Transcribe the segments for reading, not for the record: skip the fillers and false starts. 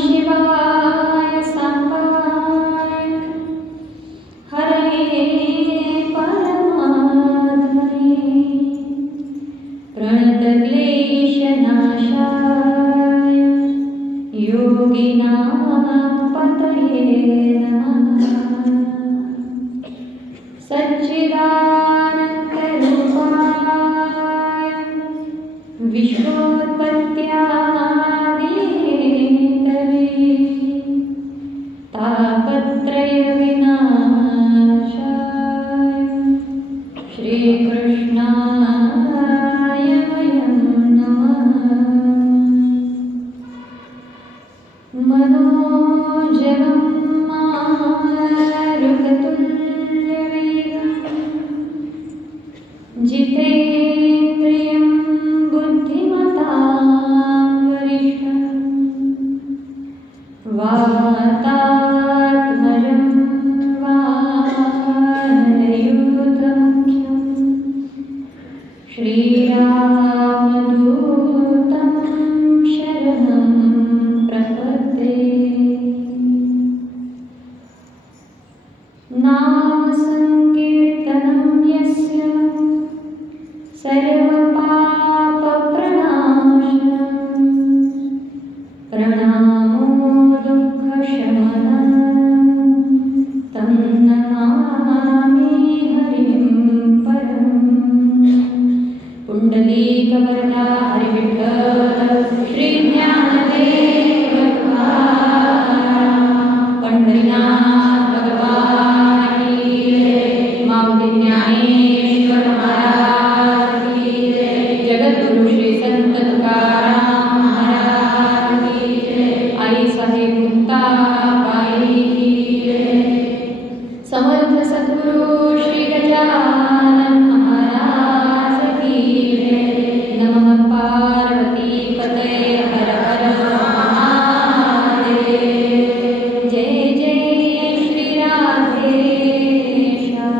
शिवाय सांबाय हरे परमात्मने प्रणतक्लेशनाशाय योगिनां पतये नमः। सच्चिदानन्दरूपाय विश्वोत्पत्त्यादिहेतवे तापत्रयविनाशाय श्रीकृष्णाय वयं नमः। मनोजवं मारुततुल्यवेगं जितेन्द्रियं बुद्धिमतां वरिष्ठं वातात्मजं वानरयूथमुख्यं श्रीरामदूतं शरणं प्रपद्ये। नाम संकीर्तनं यस्य सर्वपापप्रणाशनं प्रणामो दुःखशमनं तं नमामि हरिं परम्। पुण्डलीकवरदा हरिविठ्ठल श्री ज्ञानदेव पंढरीनाथ भगवान की जय। माऊली ज्ञानेश्वर महाराज की जय। जगद्गुरु श्री संत तुकाराम महाराज की जय। आई साहेब मुक्ताबाई की जय। समर्थ सद्गुरु श्री गजानन महाराज की जय। नमः पार्वती पतये हर हर महादेव। जय जय श्री राधेश्याम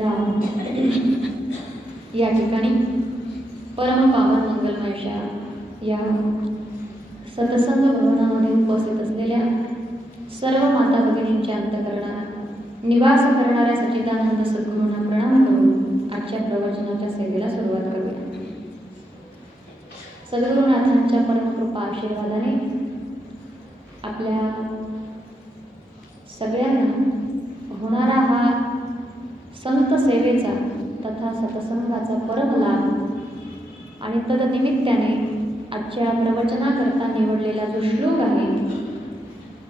राम। या ठिकाणी परम पावन मंगलमयशा या सत्संग भवनामध्ये उपस्थित असलेल्या सर्व माता भगिनींच्या अंतःकरणात निवास करणाऱ्या सच्चिदानंद सद्गुरूंना प्रणाम करून आजच्या प्रवचनाच्या सेवेला सुरुवात करूया। सद्गुरुनाथांच्या परमकृपा आशीर्वादाने आपल्या सगळ्यांना होणारा हा संत सेवेचा तथा सत्संगाचा परम लाभ आणि तदनिमित्ताने आजच्या प्रवचनाकरता निवडलेला जो श्लोक आहे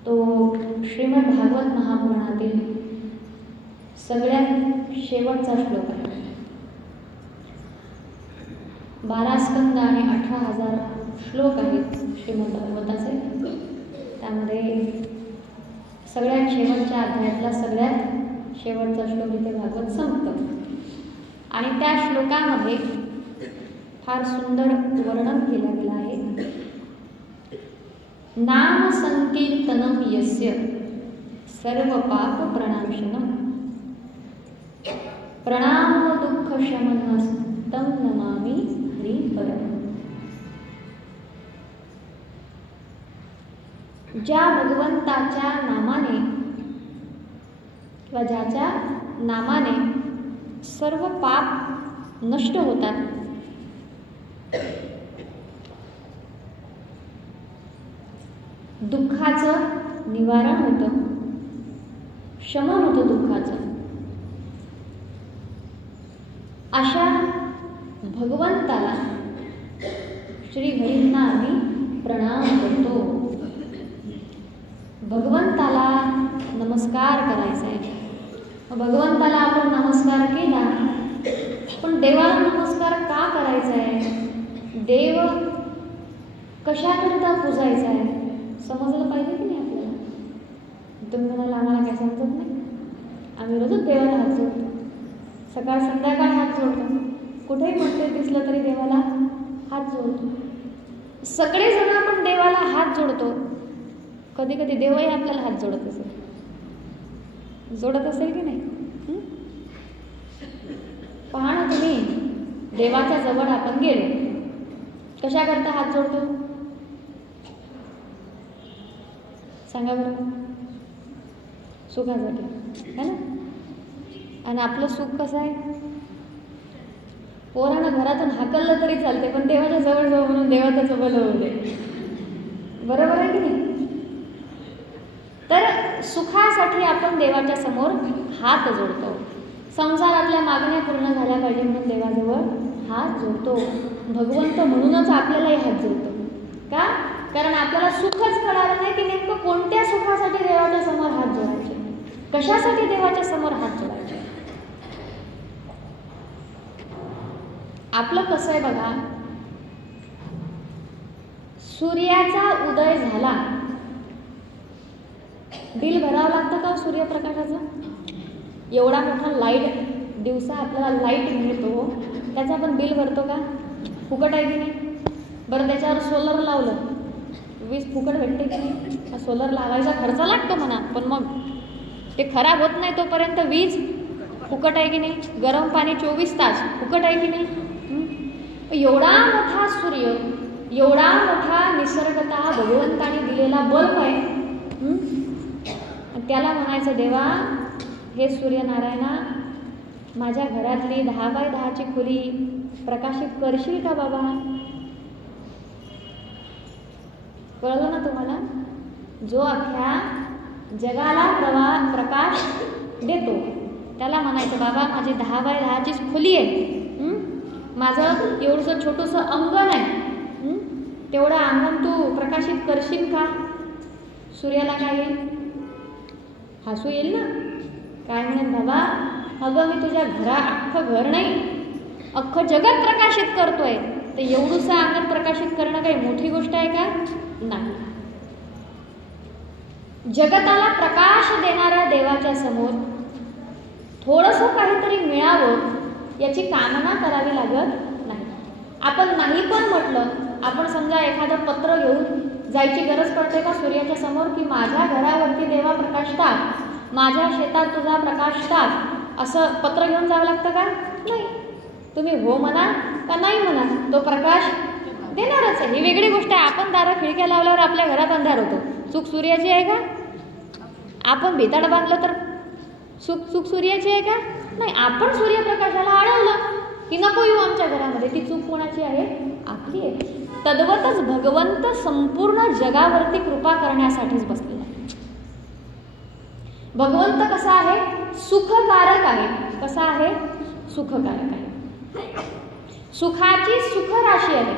तो श्रीमद भागवत महापुराणातील सगळ्यात शेवटचा श्लोक आहे। 12 स्कंद आणि 18,000 श्लोक आहेत श्रीमद भागवताचे। त्यामध्ये सगळ्यात शेवटच्या अध्यायातला सगळ्यात शेवटचा श्लोक इथे भागवत संपतं आणि त्या श्लोकामध्ये फार सुंदर वर्णन केलं गेलं आहे। नाम संकीर्तनम यस्य सर्व पाप प्रणाशनम प्रणामो दुःख शमनं तं नमामि हरि परम। ज्या भगवंताच्या नामाने किंवा ज्याच्या नामाने सर्व पाप नष्ट होतात दुःखाचं निवारण होतं, शमन होतं दुःखाचं, अशा भगवंताला श्रीहरींना आम्ही प्रणाम करतो। भगवंताला नमस्कार करायचा आहे। भगवंताला आपण नमस्कार केला पण देवाला नमस्कार का करायचा आहे, देव कशाकरिता पूजायचा आहे समजलं पाहिजे की नाही आपल्याला। तुम्ही म्हणाल आम्हाला काय समजत नाही, आम्ही रोजच देवाला हात जोडतो, सकाळ संध्याकाळ हात जोडतो, कुठेही मंदिर दिसलं तरी देवाला हात जोडतो, सगळेजण आपण देवाला हात जोडतो। कधी कधी देवही आपल्याला हात जोडत असेल की नाही। पहा ना तुम्ही, देवाच्या जवळ आपण गेलो, कशा करता हात जोडतो? सांगा बरं. सुखासाठी है ना. आणि आपलं सुख कसं आहे? पोरानं घरातून हाकललं तरी चालते, पण देवाच्या जवळ जाऊ म्हणून देवाचं भलं होऊ दे. बरोबर आहे की नाही? तर सुखासाठी आपण देवाच्या समोर हात जोडतो. संसारातल्या मागण्या पूर्ण झाल्या पाहिजे म्हणून देवाजवळ हात जोडतो. भगवंत म्हणूनच आपल्यालाही हात जोडतो. का? कारण आपल्याला सुखच कळालं नाही की नेमकं कोणत्या सुखासाठी देवाच्या समोर हात जोडायचे, कशासाठी देवाच्या समोर हात जोडायचे. आपलं कसं आहे बघा, सूर्याचा उदय झाला, बिल भरावं लागतं का सूर्यप्रकाशाचं? एवढा मोठा लाईट दिवसा आपल्याला लाईट मिळतो, त्याचं आपण बिल भरतो का? फुकट आहे की नाही? बरं त्याच्यावर सोलर लावलं, वीज फुकट भेटते की नाही? सोलर लावायचा खर्च लागतो म्हणा, पण मग ते खराब होत नाही तोपर्यंत वीज फुकट आहे की नाही? गरम पाणी 24 तास फुकट आहे की नाही? एवढा मोठा सूर्य, एवढा मोठा निसर्गतः भगवंताने दिलेला बल्ब आहे, त्याला म्हणायचं देवा, हे सूर्यनारायणा, माझ्या घरातली 10 बाय 10ची खोली प्रकाशित करशील का बाबा? कळलं ना तुम्हाला? जो अख्ख्या जगाला प्रकाश देतो त्याला म्हणायचं बाबा, माझी 10 बाय 10चीच खोली आहे, माझं एवढंसं छोटंसं अंगण आहे, तेवढं अंगण तू प्रकाशित करशील का? सूर्याला काय येईल? हसू येईल ना. काय म्हणेल बाबा, अगं मी तुझ्या अख्खं घर नाही, अख्खं जगत प्रकाशित करतोय, तर एवढंसं अंगण प्रकाशित करणं काही मोठी गोष्ट आहे का? नाही. जगताला प्रकाश देणाऱ्या देवाच्या समोर थोडंसं काहीतरी मिळावं याची कामना करावी लागत नाही. आपण नाही पण म्हटलं, आपण समजा एखादं पत्र घेऊन जायची गरज पडते का सूर्याच्या समोर, की माझ्या घरावरती देवा प्रकाश टाक, माझ्या शेतात तुझा प्रकाश टाक, असं पत्र घेऊन जावं लागतं का? नाही. तुम्ही हो म्हणा का नाही म्हणा, तो प्रकाश देणारच आहे. ही वेगळी गोष्ट आहे. आपण दारं खिडक्या लावल्यावर आपल्या घरात अंधार होतो, चूक सूर्याची आहे का? आपण भिताड बांधलं तर चूक सूर्याची आहे का? नाही. आपण सूर्यप्रकाशाला अडवलं की नको येऊ आमच्या घरामध्ये, ती चूक कोणाची आहे? आपली आहे. तद्वतच भगवंत संपूर्ण जगावरती कृपा करण्यासाठीच बसलेला आहे. भगवंत कसा आहे? सुखकारक आहे. कसा आहे? सुखकारक आहे. सुखाची सुखराशी आहे.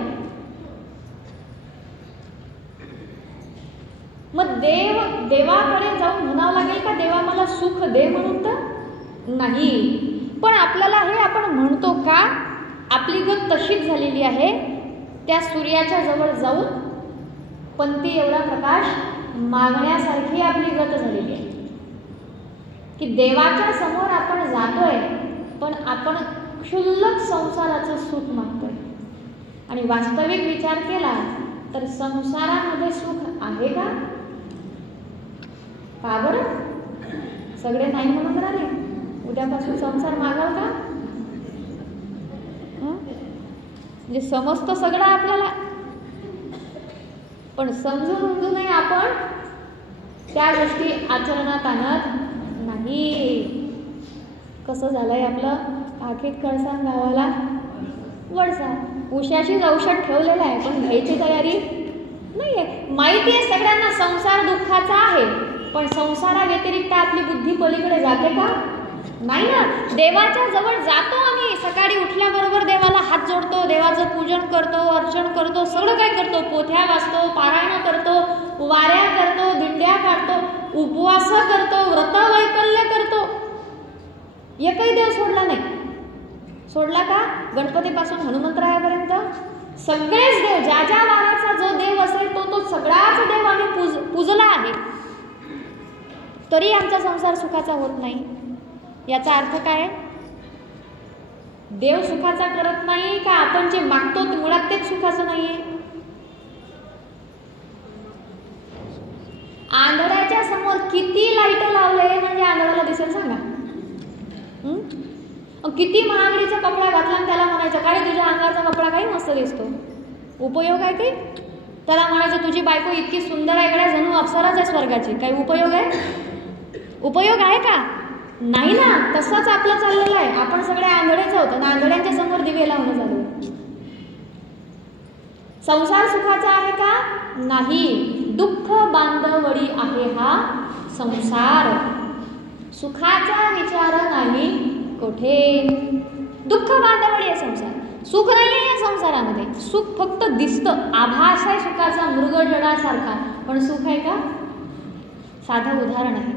मग देवाकडे जाऊन म्हणावं लागेल का देवा मला सुख दे म्हणून? तर नाही. पण आपल्याला हे आपण म्हणतो का? आपली गत तशीच झालेली आहे, त्या सूर्याच्या जवळ जाऊन पंथी एवढा प्रकाश मागण्यासारखी आपली गत झालेली आहे की देवाच्या समोर आपण जातोय, पण आपण क्षुल्लक संसाराचं सुख मागतोय. आणि वास्तविक विचार केला तर संसारामध्ये सुख आहे का? का बरं? सगळे नाही म्हणून राहिले, उद्यापासून संसार मागाल का? म्हणजे समजतं सगळं आपल्याला, पण समजून उमजूनही आपण त्या गोष्टी आचरणात आणत नाही. कसं झालंय आपलं? आखीत कळसान गावाला वळसा. उशाशीच औषध ठेवलेलं आहे, पण घ्यायची तयारी नाही आहे. माहिती आहे सगळ्यांना संसार दुःखाचा आहे, पण संसाराव्यतिरिक्त आपली बुद्धी पलीकडे जाते का? नाही ना. देवाच्या जवळ जातो आम्ही, सकाळी उठल्याबरोबर देवाला हात जोडतो, देवाचं पूजन करतो, अर्चन करतो, सगळं काय करतो, पोथ्या वाचतो, पारायण करतो, वाऱ्या करतो, दिंड्या काढतो, उपवास करतो, व्रत वैकल्य करतो. एकही देव सोडला नाही. सोडला का? गणपतीपासून हनुमंतरायापर्यंत सगळेच देव, ज्या ज्या वाराचा जो देव असेल तो सगळाच देव आम्ही पूजला आहे, तरी आमचा संसार सुखाचा होत नाही. याचा अर्थ काय? देव सुखाचा करत नाही का आपण जे मागतो मुळात तेच सुखाचं नाहीये? आंधळ्याच्या समोर किती लाईट लावले म्हणजे आंधळ्याला दिसेल सांगा? किती महागडीचा कपडा घातला आणि त्याला म्हणायचं काय तुझ्या अंगाचा कपडा काही मस्त दिसतो, उपयोग आहे काही? त्याला म्हणायचं तुझी बायको इतकी सुंदर आहे गड्या, जणू अप्सराच आहे स्वर्गाची. काही उपयोग आहे? उपयोग आहे का? नाही ना. तसंच आपलं चाललेलं आहे. आपण सगळे आंधळेच आहोत आणि आंधळ्यांच्या समोर दिवे लावणं चालू आहे. संसार सुखाचा आहे का? नाही. दुःख बांधवडी आहे हा संसार. सुखाचा विचार नाही कोठे. दुःख बांधवडी आहे संसार. सुख नाही आहे या संसारामध्ये. सुख फक्त दिसतं, आभास आहे सुखाचा मृगजडासारखा, पण सुख आहे का? साधं उदाहरण आहे.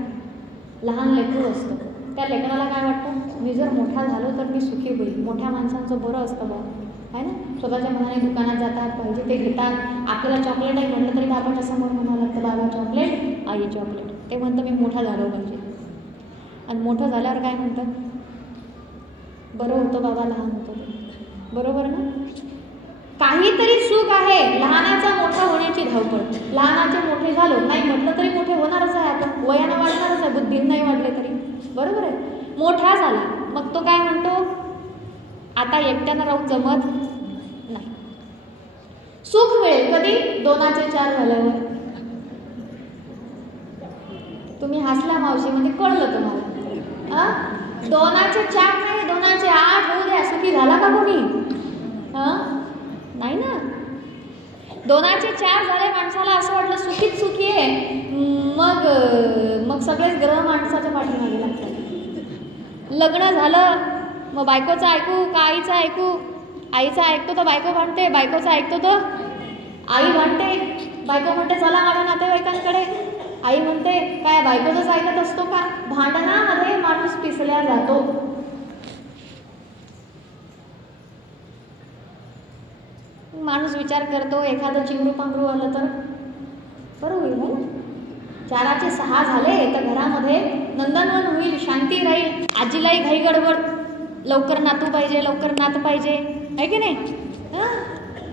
लहान लेकरू असतं, त्या लेकराला काय वाटतं, मी जर मोठा झालो तर मी सुखी होईल. मोठ्या माणसांचं बरं असतं बा, आहे ना. स्वतःच्या मनाने दुकानात जातात, पाहिजे ते घेतात. आपल्याला चॉकलेट आहे म्हटलं तरी बाबाच्या समोर म्हणावं लागतं, बाबा चॉकलेट, आई चॉकलेट. ते म्हणतं मी मोठा झालो पाहिजे. आणि मोठं झाल्यावर काय म्हणतं, बरं होतं बाबा लहान होतं ते. बरोबर ना. काहीतरी सुख आहे लहानाचा मोठा होण्याची धावपळ. लहानाचे मोठे झालो नाही म्हटलं तरी मोठे होणारच आहे. आपण वयानं वाढणारच आहे, बुद्धीनं नाही वाढले तरी. बरोबर आहे. मोठा झाला मग तो काय म्हणतो, आता एकट्यानं राहून जमत नाही. सुख मिळेल कधी? 2चे 4 झाल्यावर. तुम्ही हसला मावशी, म्हणजे कळलं तुम्हाला. 2चे 4 नाही, 2चे 8 होऊ द्या. सुखी झाला का कोणी? नाही ना. 2चे 4 झाले माणसाला असं वाटलं सुखीच सुखी आहे. मग सगळेच ग्रह माणसाच्या पाठीमागे लागतात. लग्न झालं मग बायकोचं ऐकू का आईचं ऐकू? आईचं ऐकतो तर बायको भांडते, बायकोचं ऐकतो तर आई भांडते. बायको म्हणते चला माझ्या नातेवाईकांकडे. आई म्हणते काय बायकोचंच ऐकत असतो का? भांडणामध्ये माणूस पिसल्या जातो. माणूस विचार करतो एखादं चिमरू पांघरू आलं तर बरं होईल ना. 4चे 6 झाले तर घरामध्ये नंदनवन होईल, शांती राहील. आजीलाही घाई गडबड, लवकर नातू पाहिजे, लवकर नात पाहिजे, आहे की नाही.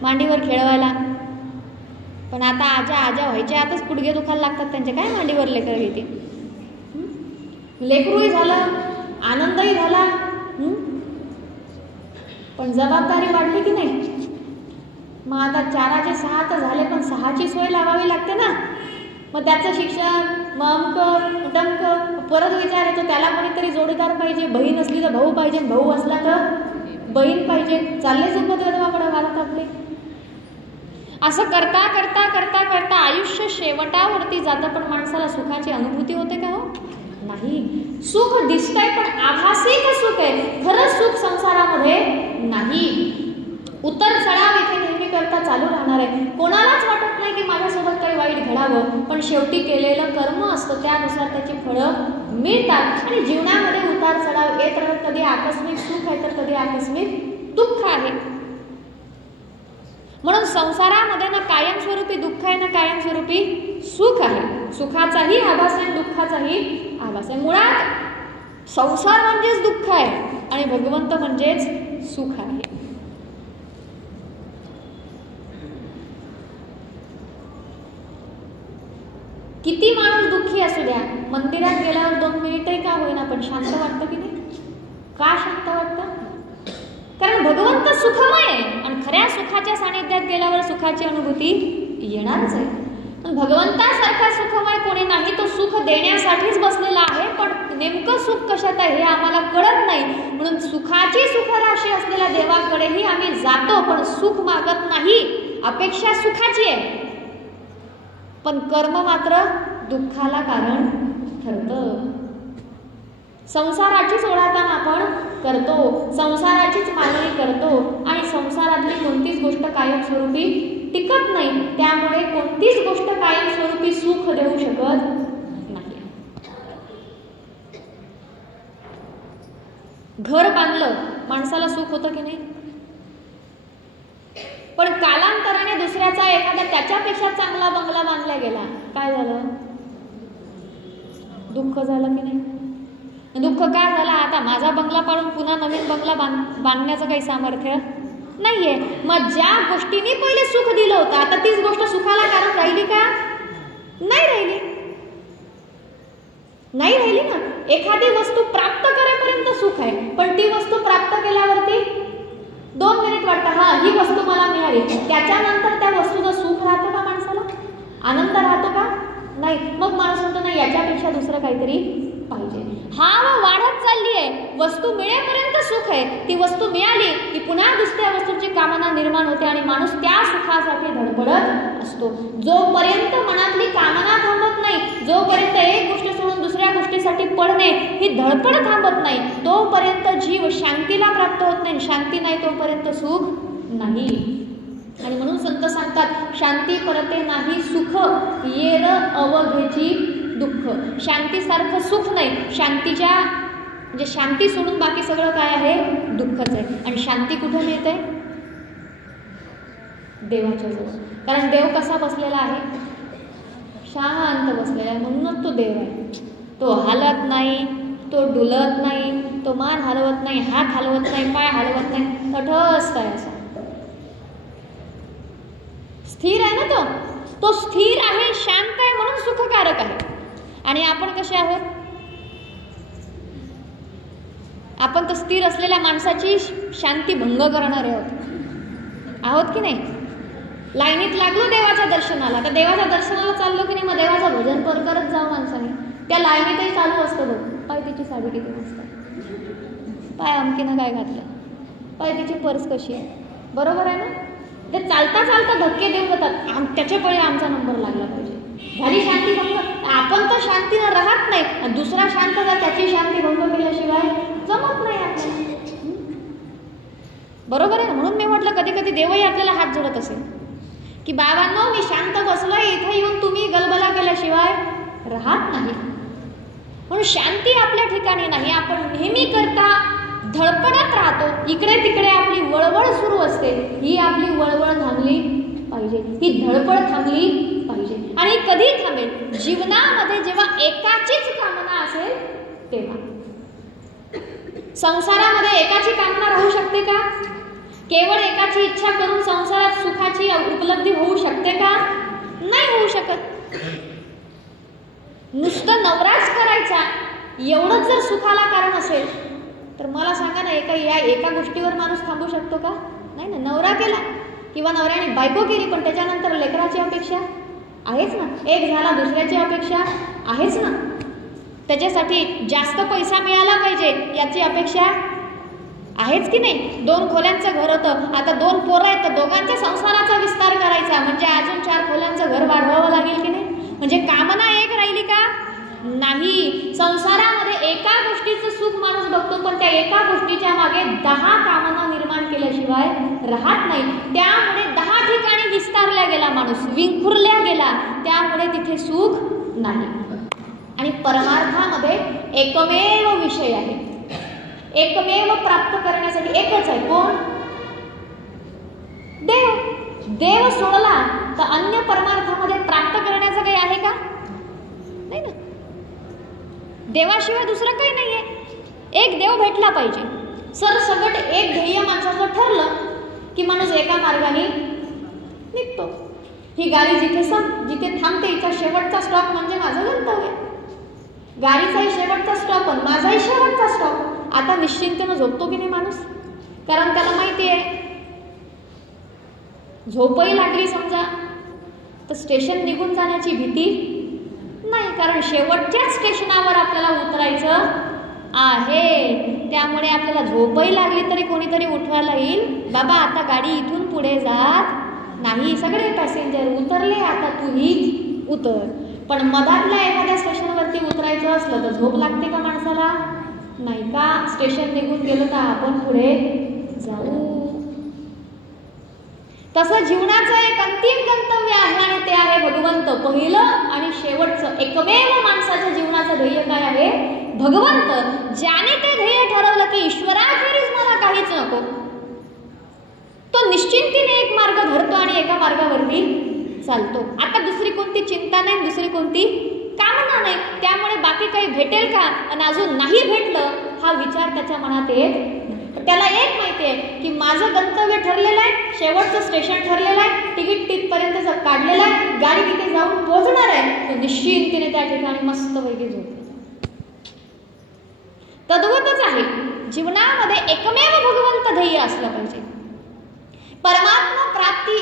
मांडीवर खेळवायला. पण आता आजा व्हायच्या आताच गुडघे दुखायला लागतात त्यांचे. काय मांडीवर लेकर घेते. लेकरूही झालं, आनंदही झाला, पण जबाबदारी वाढली की नाही. मग आता 4चे 6 तर झाले, पण 6ची सोय लावावी लागते ना. मग त्याचं शिक्षण, मग डमक परत विचार येतो, त्याला कोणीतरी जोडीदार पाहिजे. बहीण असली तर भाऊ पाहिजे, भाऊ असला तर बहीण पाहिजे. चालले सुखदेवाकडे वाढत आपले. असं करता करता करता करता आयुष्य शेवटावरती जातं, पण माणसाला सुखाची अनुभूती होते का? हो नाही. सुख दिसतंय पण आभासी का सुख आहे? खरंच सुख संसारामध्ये नाही. उतर चढाव इथे नेहमी करता चालू राहणार आहे. कोणालाच वाटत नाही की माझ्यासोबत काही वाईट घडावं, पण शेवटी केलेलं कर्म असतं, त्यानुसार त्याची फळं मिळतात. आणि जीवनामध्ये उतार चढाव येत राहत. कधी आकस्मिक सुख आहे तर कधी आकस्मिक दुःख आहे. म्हणून संसारामध्ये ना कायमस्वरूपी दुःख आहे ना कायमस्वरूपी सुख आहे. सुखाचाही आभास आहे, दुःखाचाही आभास आहे. मुळात संसार म्हणजेच दुःख आहे आणि भगवंत म्हणजेच सुख आहे. किती माणूस दुःखी असू द्या, मंदिरात गेल्यावर 2 मिनिटही का होईना पण शांत वाटतं की नाही? का शांत वाटतं? कारण भगवंत सुखमय आहे आणि खऱ्या सुखाच्या सानिध्यात गेल्यावर सुखाची अनुभूती येणारच आहे. पण भगवंतासारखा सुखमय कोणी नाही. तो सुख देण्यासाठीच बसलेला आहे, पण नेमकं सुख कशात आहे हे आम्हाला कळत नाही. म्हणून सुखाची सुखराशी असलेल्या देवाकडेही आम्ही जातो, पण सुख मागत नाही. अपेक्षा सुखाची आहे, पण कर्म मात्र दुःखाला कारण ठरतं. संसाराचीच ओढाताण आपण करतो, संसाराचीच मागणी करतो आणि संसारातली कोणतीच गोष्ट कायमस्वरूपी टिकत नाही. त्यामुळे कोणतीच गोष्ट कायमस्वरूपी सुख देऊ शकत नाही. घर बांधलं माणसाला सुख होतं की नाही? पण कालांतराने दुसऱ्याचा एखादा त्याच्यापेक्षा चांगला बंगला बांधला गेला, काय झालं? दुःख झालं की नाही? दुःख का झालं? आता माझा बंगला पाडून पुन्हा नवीन बंगला बांधण्याचं काही सामर्थ्य नाहीये. मग ज्या गोष्टीने पहिले सुख दिलं होतं, आता तीच गोष्ट सुखाला कारण राहिली का? नाही राहिली. नाही राहिली ना. एखादी वस्तू प्राप्त करेपर्यंत सुख आहे, पण ती वस्तू प्राप्त केल्यावरती 2 मिनिट वाटतं, हा ही वस्तू मला मिळाली, त्याच्यानंतर त्या वस्तूचं सुख राहतं का माणसाला? आनंद राहतो का? नाही. मग माणूस म्हणतो नाही, याच्यापेक्षा दुसरं काहीतरी पाहिजे. हा मग वाढत चालली आहे. वस्तू मिळेपर्यंत सुख आहे, ती वस्तू मिळाली की पुन्हा दुसऱ्या वस्तूंची कामना निर्माण होते आणि माणूस त्या सुखासाठी धडपडत असतो. जोपर्यंत मनातली कामना थांबत नाही, जोपर्यंत एक गोष्ट सोडून दुसऱ्या गोष्टीसाठी पडणे ही धडपड थांबत नाही, तोपर्यंत जीव शांतीला प्राप्त होत नाही. शांती नाही तोपर्यंत सुख नाही. आणि म्हणून संत सांगतात, शांती परते नाही सुख, येर अवघेची दुःख. शांतीसारखं सुख नाही. शांतीच्या म्हणजे शांती सोडून बाकी सगळं काय आहे? दुःखच आहे. आणि शांती कुठे मिळते? देवाच्या जवळ. कारण देव कसा बसलेला आहे? शांत बसलेला आहे, म्हणूनच तो देव आहे. तो हालत नाही, तो डुलत नाही, तो मान हलवत नाही, हात हलवत नाही, पाय हलवत नाही, तटस्थ आहे असा. स्थिर आहे ना तो. तो स्थिर आहे, शांत आहे, म्हणून सुखकारक आहे. आणि आपण कसे आहोत? आपण तर स्थिर असलेल्या माणसाची शांती भंग करणारे आहोत की नाही? लाईनीत लागलो देवाच्या दर्शनाला, तर देवाच्या दर्शनाला चाललो की नाही, मग देवाचं भजन करत जाऊ माणसाने. त्या लाईनीतही चालू असतं बघ, पाय तिची साडी किती मस्त, पाय अमकीनं काय घातलं, पाय तिची पर्स कशी आहे, बरोबर आहे ना? ते चालता चालता धक्के देऊन जातात, त्याच्या पळे आमचा नंबर लागला पाहिजे. झाली शांती भंग. आपण तर शांतीनं राहत नाही, आणि दुसरा शांत जर त्याची शांती भंग केल्याशिवाय जमत नाही आपल्याला. बरोबर आहे ना? म्हणून मी म्हटलं कधी कधी देवही आपल्याला हात जोडत असेल की बाबांनो, मी शांत बसलोय, इथं येऊन तुम्ही गलबला केल्याशिवाय राहत नाही. म्हणून शांती आपल्या ठिकाणी नाही. आपण नेहमी करता धडपडत राहतो, इकडे तिकडे आपली वळवळ सुरू असते. ही आपली वळवळ थांबली पाहिजे, ही धडपड थांबली पाहिजे. आणि कधी थांबेल? जीवनामध्ये जेव्हा एकाचीच कामना असेल तेव्हा. संसारामध्ये एकाची कामना राहू शकते का? केवळ एकाची इच्छा करून संसारात सुखाची उपलब्धी होऊ शकते का? नाही होऊ शकत. नुसतं नवराच करायचा एवढंच जर सुखाला कारण असेल तर मला सांगा ना, एका गोष्टीवर माणूस थांबू शकतो का? नाही ना. नवरा केला किंवा नवऱ्याने बायको केली, पण त्याच्यानंतर लेकराची अपेक्षा आहेच ना. एक झाला दुसऱ्याची अपेक्षा आहेच ना. त्याच्यासाठी जास्त पैसा मिळाला पाहिजे याची अपेक्षा आहेच की नाही. 2 खोल्यांचं घर होतं, आता 2 पोरं आहेत, तर दोघांच्या संसाराचा विस्तार करायचा म्हणजे अजून 4 खोल्यांचं घर वाढवावं लागेल की नाही. म्हणजे कामना एक राहिली का? नाही. संसारामध्ये एका गोष्टीचं सुख माणूस बघतो, पण त्या एका गोष्टीच्या मागे 10 कामना निर्माण केल्याशिवाय राहत नाही. त्यामुळे 10 ठिकाणी विस्तारला गेला माणूस, विखुरल्या गेला, त्यामुळे तिथे सुख नाही. आणि परमार्थामध्ये एकमेव विषय आहे, एकमेव प्राप्त करण्यासाठी एकच आहे. कोण? देव. देव सोडला तर अन्य परमार्थामध्ये प्राप्त करण्याचं काही आहे का? नाही ना. देवाशिवाय दुसरं काही नाहीये. एक देव भेटला पाहिजे. सरसगट एक ध्येय माणसाचं ठरलं की माणूस एका मार्गाने निघतो. ही गाडी जिथे थांबते, हिचा शेवटचा स्टॉप म्हणजे माझं गंतव्य. गाडीचाही शेवटचा स्टॉप पण माझाही शेवटचा स्टॉप. आता निश्चिंतेनं झोपतो की नाही माणूस? कारण त्याला माहिती आहे झोपही लागली समजा तर स्टेशन निघून जाण्याची भीती नाही, कारण शेवटच्याच स्टेशनावर आपल्याला उतरायचं आहे. त्यामुळे आपल्याला झोपही लागली तरी कोणीतरी उठवायला येईल, बाबा आता गाडी इथून पुढे जात नाही, सगळे पॅसेंजर उतरले, आता तूही उतर. पण मधातल्या एखाद्या स्टेशनवरती उतरायचं असलं तर झोप लागते का माणसाला? नाही का? स्टेशन निघून गेलं तर आपण पुढे जाऊ. तसं जीवनाचं एक अंतिम गंतव्य आहे आणि ते आहे भगवंत. पहिलं आणि शेवटचं एकमेव माणसाच्या जीवनाचं ध्येय काय आहे? भगवंत. ज्याने ते ध्येय ठरवलं की ईश्वराखेरीज मला काहीच नको, तो निश्चिंतीने एक मार्ग धरतो आणि एका मार्गावरती चालतो. आता दुसरी कोणती चिंता नाही, दुसरी कोणती कामना नाही. त्यामुळे बाकी काही भेटेल का आणि अजून नाही भेटलं हा विचार त्याच्या मनात येत. त्याला एक माहिती आहे की माझं गंतव्य ठरलेलं आहे, शेवटचं स्टेशन ठरलेलं आहे, तिकीट तिथपर्यंतचं काढलेलं आहे, गाडी तिथे जाऊन पोहोचणार आहे, तो निश्चिंतीने त्या ठिकाणी मस्तपैकी झोपतो. तद्वतच आहे जीवनामध्ये एकमेव भगवंत ध्येय असलं पाहिजे. परमात्मा प्राप्ती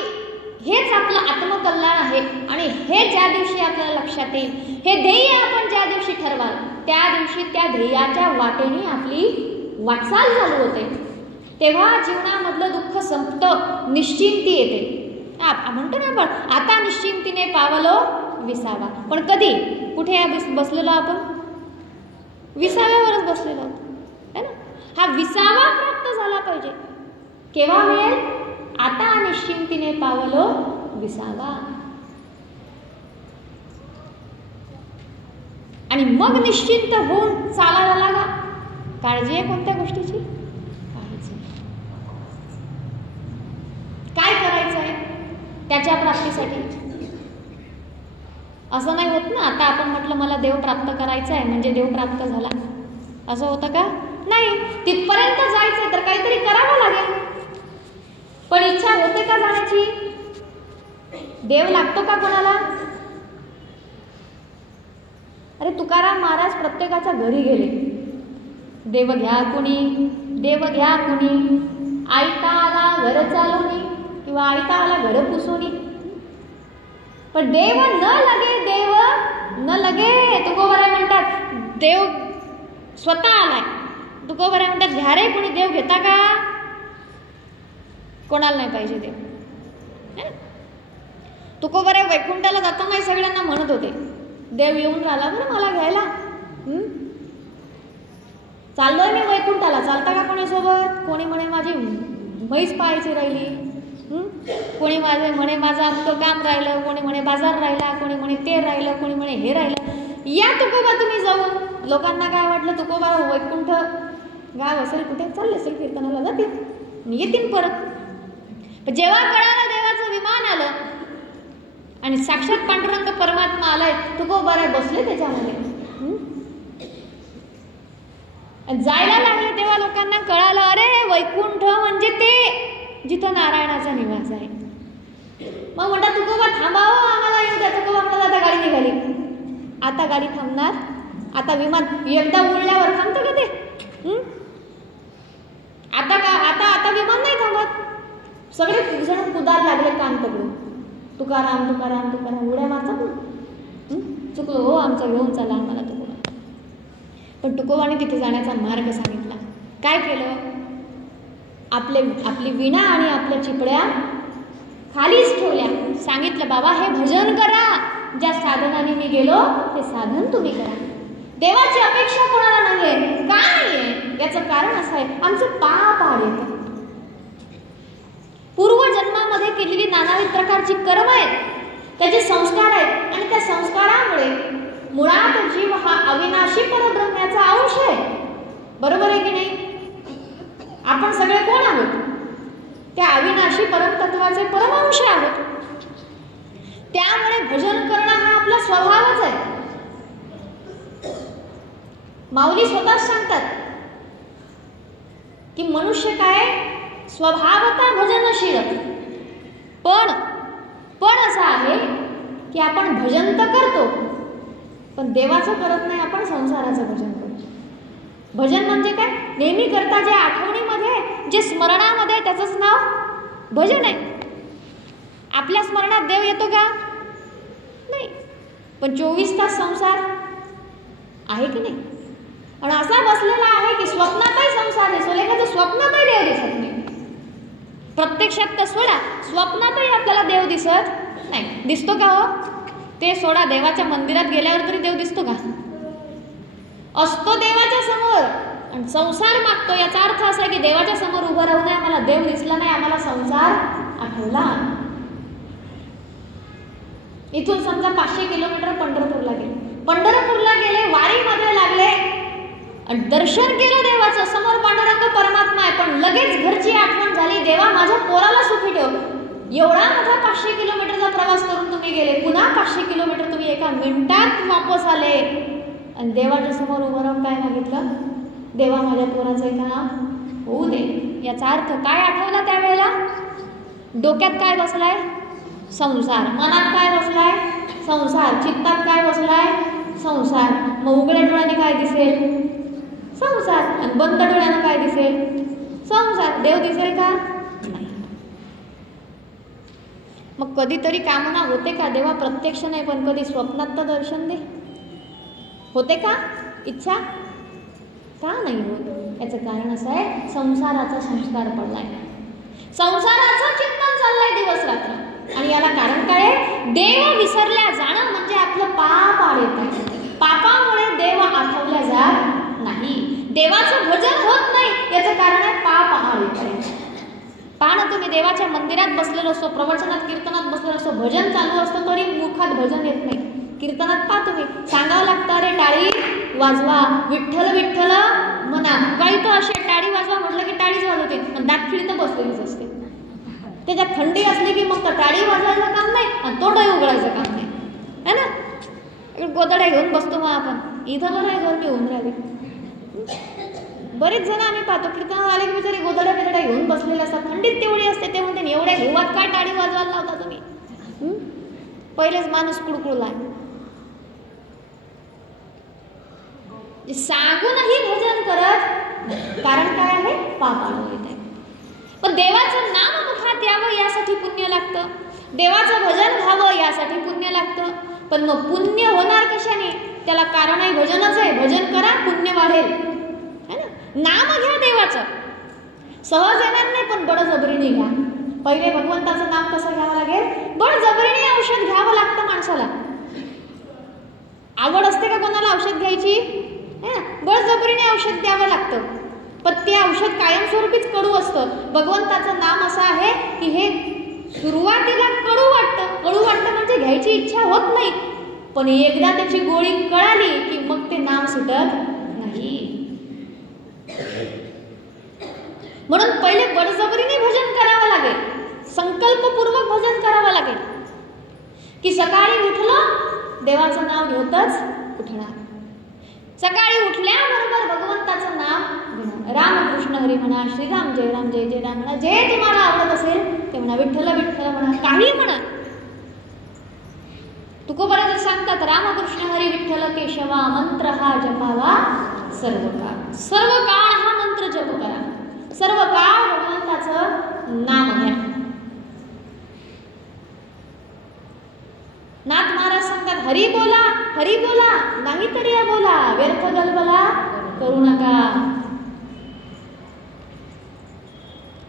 हेच आपलं आत्मकल्याण आहे. आणि हे ज्या दिवशी आपल्याला लक्षात येईल, हे ध्येय आपण ज्या दिवशी ठरवाल त्या दिवशी त्या ध्येयाच्या वाटेने आपली वाटचाल चालू होते. तेव्हा जीवनामधलं दुःख संपतं, निश्चिंती येते. म्हणतो ना आपण, आता निश्चिंतीने पावलो विसावा. पण कधी कुठे बसलेलो आपण? विसाव्यावरच बसलेलो आहोत, है ना. हा विसावा प्राप्त झाला पाहिजे. केव्हा मिळेल? आता निश्चिंतीने पावलो विसावा. आणि मग निश्चिंत होऊन चालायला लागा. काळजी आहे कोणत्या गोष्टीची? काळजी. काय करायचं आहे त्याच्या प्राप्तीसाठी? असं नाही होत ना, आता आपण म्हटलं मला देव प्राप्त करायचं आहे म्हणजे देव प्राप्त झाला, असं होतं का? नाही. तिथपर्यंत जायचंय तर काहीतरी करावं लागेल. पण इच्छा होते का जाण्याची? देव लागतो का कोणाला? अरे तुकाराम महाराज प्रत्येकाच्या घरी गेले. देव घ्या कुणी, देव घ्या कुणी, आयता आला घर चालवणी किंवा आयता आला घर पुसवणी. पण देव न लगे, देव न लगे. तुकोबराय म्हणतात देव स्वतः आलाय. तुकोबराय म्हणतात घ्या रे कुणी, देव घेता का? कोणाला नाही पाहिजे देव. तुकोबराय वैकुंठाला जाताना सगळ्यांना म्हणत होते देव येऊन राहिला बरं मला घ्यायला. चाललोय मी वैकुंठाला, चालता का कोणी सोबत? कोणी म्हणे माझी म्हैस पाहायची राहिली, कोणी म्हणे माझं आमचं काम राहिलं, कोणी म्हणे बाजार राहिला, कोणी म्हणे ते राहिलं, कोणी म्हणे हे राहिलं. या तुकोबा तुम्ही जाऊन. लोकांना काय वाटलं तुकोबा वैकुंठ गाव असेल कुठे, चालले असेल कीर्तनाला, जातील येतील परत. जेव्हा कळालं देवाचं विमान आलं आणि साक्षात पांडुरंग परमात्मा आलाय, तुकोबाराय बसले त्याच्यामध्ये. जायला लागले तेव्हा लोकांना कळालं अरे वैकुंठ म्हणजे ते जिथं नारायणाचा निवास आहे. मग म्हणता तुकोबा थांबावं आम्हाला येऊ द्या. तुकोबा म्हणतात आता गाडी निघाली. आता गाडी थांबणार? आता विमान एकदा उडल्यावर थांबतं का ते? आता का आता विमान नाही थांबत. सगळे जण कुदार लागले कान पकडून. तुकाराम तुकाराम तुकाराम उड्या मारतात ना. चुकलो हो आमचं, घेऊन चला आम्हाला तुकोबा. पण तुकोबाने तिथे जाण्याचा मार्ग सांगितला. काय केलं? आपली विणा आणि आपल्या चिपड्या खालीच ठेवल्या. सांगितलं बाबा हे भजन करा, ज्या साधनाने मी गेलो ते साधन तुम्ही करा. देवाची अपेक्षा कोणाला नाहीये. का नाहीये? याचं कारण असं आहे आमचं पाप आहे. पूर्वजन्मामध्ये केलेली नानाविध प्रकारची कर्म आहेत, त्याचे संस्कार आहेत. आणि त्या संस्कारामुळे मुळात जीव हा अविनाशी परब्रह्माचा अंश आहे. बरोबर आहे की नाही? आपण सगळे कोण आहोत? त्या अविनाशी परमतत्वाचे परमांश आहोत. त्यामुळे भजन करणं हा आपला स्वभावच आहे. माऊली स्वतःच सांगतात की मनुष्य काय स्वभावता भजनशील. पण असं आहे की आपण भजन तर करतो पण देवाचं करत नाही, आपण संसाराचं भजन करतो. भजन म्हणजे काय? नेहमी करता जे आठवणीमध्ये, जे स्मरणामध्ये, त्याचंच नाव भजन आहे. आपल्या स्मरणात देव येतो का? नाही. पण 24 तास संसार आहे की नाही? आणि असा बसलेला आहे की स्वप्नातही संसार दिसतो. एखादं स्वप्नातही देव दिसत नाही. प्रत्यक्षात तर सोडा, स्वप्नातही आपल्याला देव दिसत नाही. दिसतो का हो? ते सोडा, देवाच्या मंदिरात गेल्यावर तरी देव दिसतो का? असतो देवाच्या समोर आणि संसार मागतो. याचा अर्थ असा आहे की देवाच्या समोर उभं राहू नये, आम्हाला देव दिसला नाही, आम्हाला संसार आठवला. इथून समजा 500 किलोमीटर पंढरपूरला गेले, वारीमध्ये लागले आणि दर्शन केलं देवाचं. समोर पांडुरंग परमात्मा आहे, पण लगेच घरची आठवण झाली, देवा माझ्या पोराला सुखी ठेव. एवढा मोठा 500 किलोमीटरचा प्रवास करून तुम्ही गेले, पुन्हा 500 किलोमीटर तुम्ही एका मिनिटात वापस आले आणि देवाच्या समोर उभं राहून काय मागितलं? देवा माझ्या पोराचं काम होऊ दे. याचा अर्थ काय आठवला त्यावेळेला? डोक्यात काय बसलाय? संसार. मनात काय बसलाय? संसार. चित्तात काय बसलाय? संसार. मग उघड्या डोळ्याने काय दिसेल? संसार. आणि बंद डोळ्यानं काय दिसेल? संसार. देव दिसेल का? नाही. मग कधीतरी कामना होते का? देवा प्रत्यक्ष नाही पण कधी स्वप्नात तर दर्शन दे, होते का इच्छा? का नाही होत? याचं कारण असं आहे, संसाराचा संस्कार पडलाय, संसाराचं चिंतन चाललंय दिवस रात्र. आणि याला कारण काय आहे? देव विसरल्या जाणं म्हणजे आपलं पाप आडत आहे. पापामुळे देव आठवल्या जात नाही, देवाचं भजन होत नाही. याचं कारण आहे पाप आडत आहे. पहा ना, तुम्ही देवाच्या मंदिरात बसलेलो असतो, प्रवचनात कीर्तनात बसलेलो असतो, भजन चालू असतं तरी मुखात भजन येत नाही. कीर्तनात पहा तुम्ही, सांगावं लागतं अरे टाळी वाजवा, विठ्ठल विठ्ठल म्हणा. काही तर असे टाळी वाजवा म्हटलं की टाळीच वाजवते, दात खिळीत बसलेलीच असते. त्याच्यात थंडी असली की मग तर टाळी वाजवायचं काम नाही आणि तोंडही उघडायचं काम नाही, है ना. गोदड्या घेऊन बसतो मग आपण, इथं बरं आहे गरमी होऊन राहिली. बरेच जण आम्ही पाहतो कीर्तनात आले की बिचारे गोदड्या बिदड्या घेऊन बसलेले असतात, थंडीत तेवढी असते. ते म्हणते एवढ्या हिवात काय टाळी वाजवायला लावता तुम्ही? पहिलेच माणूस कुडकुडलाय. सांगूनही भजन करत, कारण काय आहे? पाप आढळून आहे. पण देवाचं नाम मुखात यावं यासाठी पुण्य लागतं, देवाचं भजन व्हावं यासाठी पुण्य लागतं. पण मग पुण्य होणार कशाने? त्याला कारणही भजनच आहे. भजन करा, पुण्य वाढेल, है ना. नाम घ्या देवाचं, सहज येणार नाही पण बळजबरीने घ्या. पहिले भगवंताचं नाम कसं घ्यावं लागेल? बळजबरीने औषध घ्यावं लागतं माणसाला. आवड असते का कोणाला औषध घ्यायची? बळजबरीने औषध द्यावं लागतं. पण ते औषध कायमस्वरूपीच कडू असतं. भगवंताचं नाम असं आहे की हे सुरुवातीला कडू वाटतं, कडू वाटतं म्हणजे घ्यायची इच्छा होत नाही, पण एकदा त्याची गोळी कळाली की मग ते नाम सुटत नाही. म्हणून पहिले बळजबरीने भजन करावं लागेल, संकल्पपूर्वक भजन करावं लागेल. की सकाळी उठलं देवाचं नाव घेतच उठणार, सकाळी उठल्याबरोबर भगवंताचं नाम घेणार. रामकृष्ण हरी म्हणा, श्रीराम जय राम जय जय राम म्हणा, जे तुम्हाला आवडत असेल ते म्हणा, विठ्ठल विठ्ठल म्हणा, काही म्हणा. तुकोबराज सांगतात रामकृष्ण हरी विठ्ठल केशवा मंत्र हा जपावा सर्व काळ. सर्व काळ हा मंत्र जप करा, सर्व काळ भगवंताचं नाम घ्या. नाथ महाराज सांगतात हरी बोला, हरी बोला, नाही तरी बोला, व्यर्थ गलबला करू नका.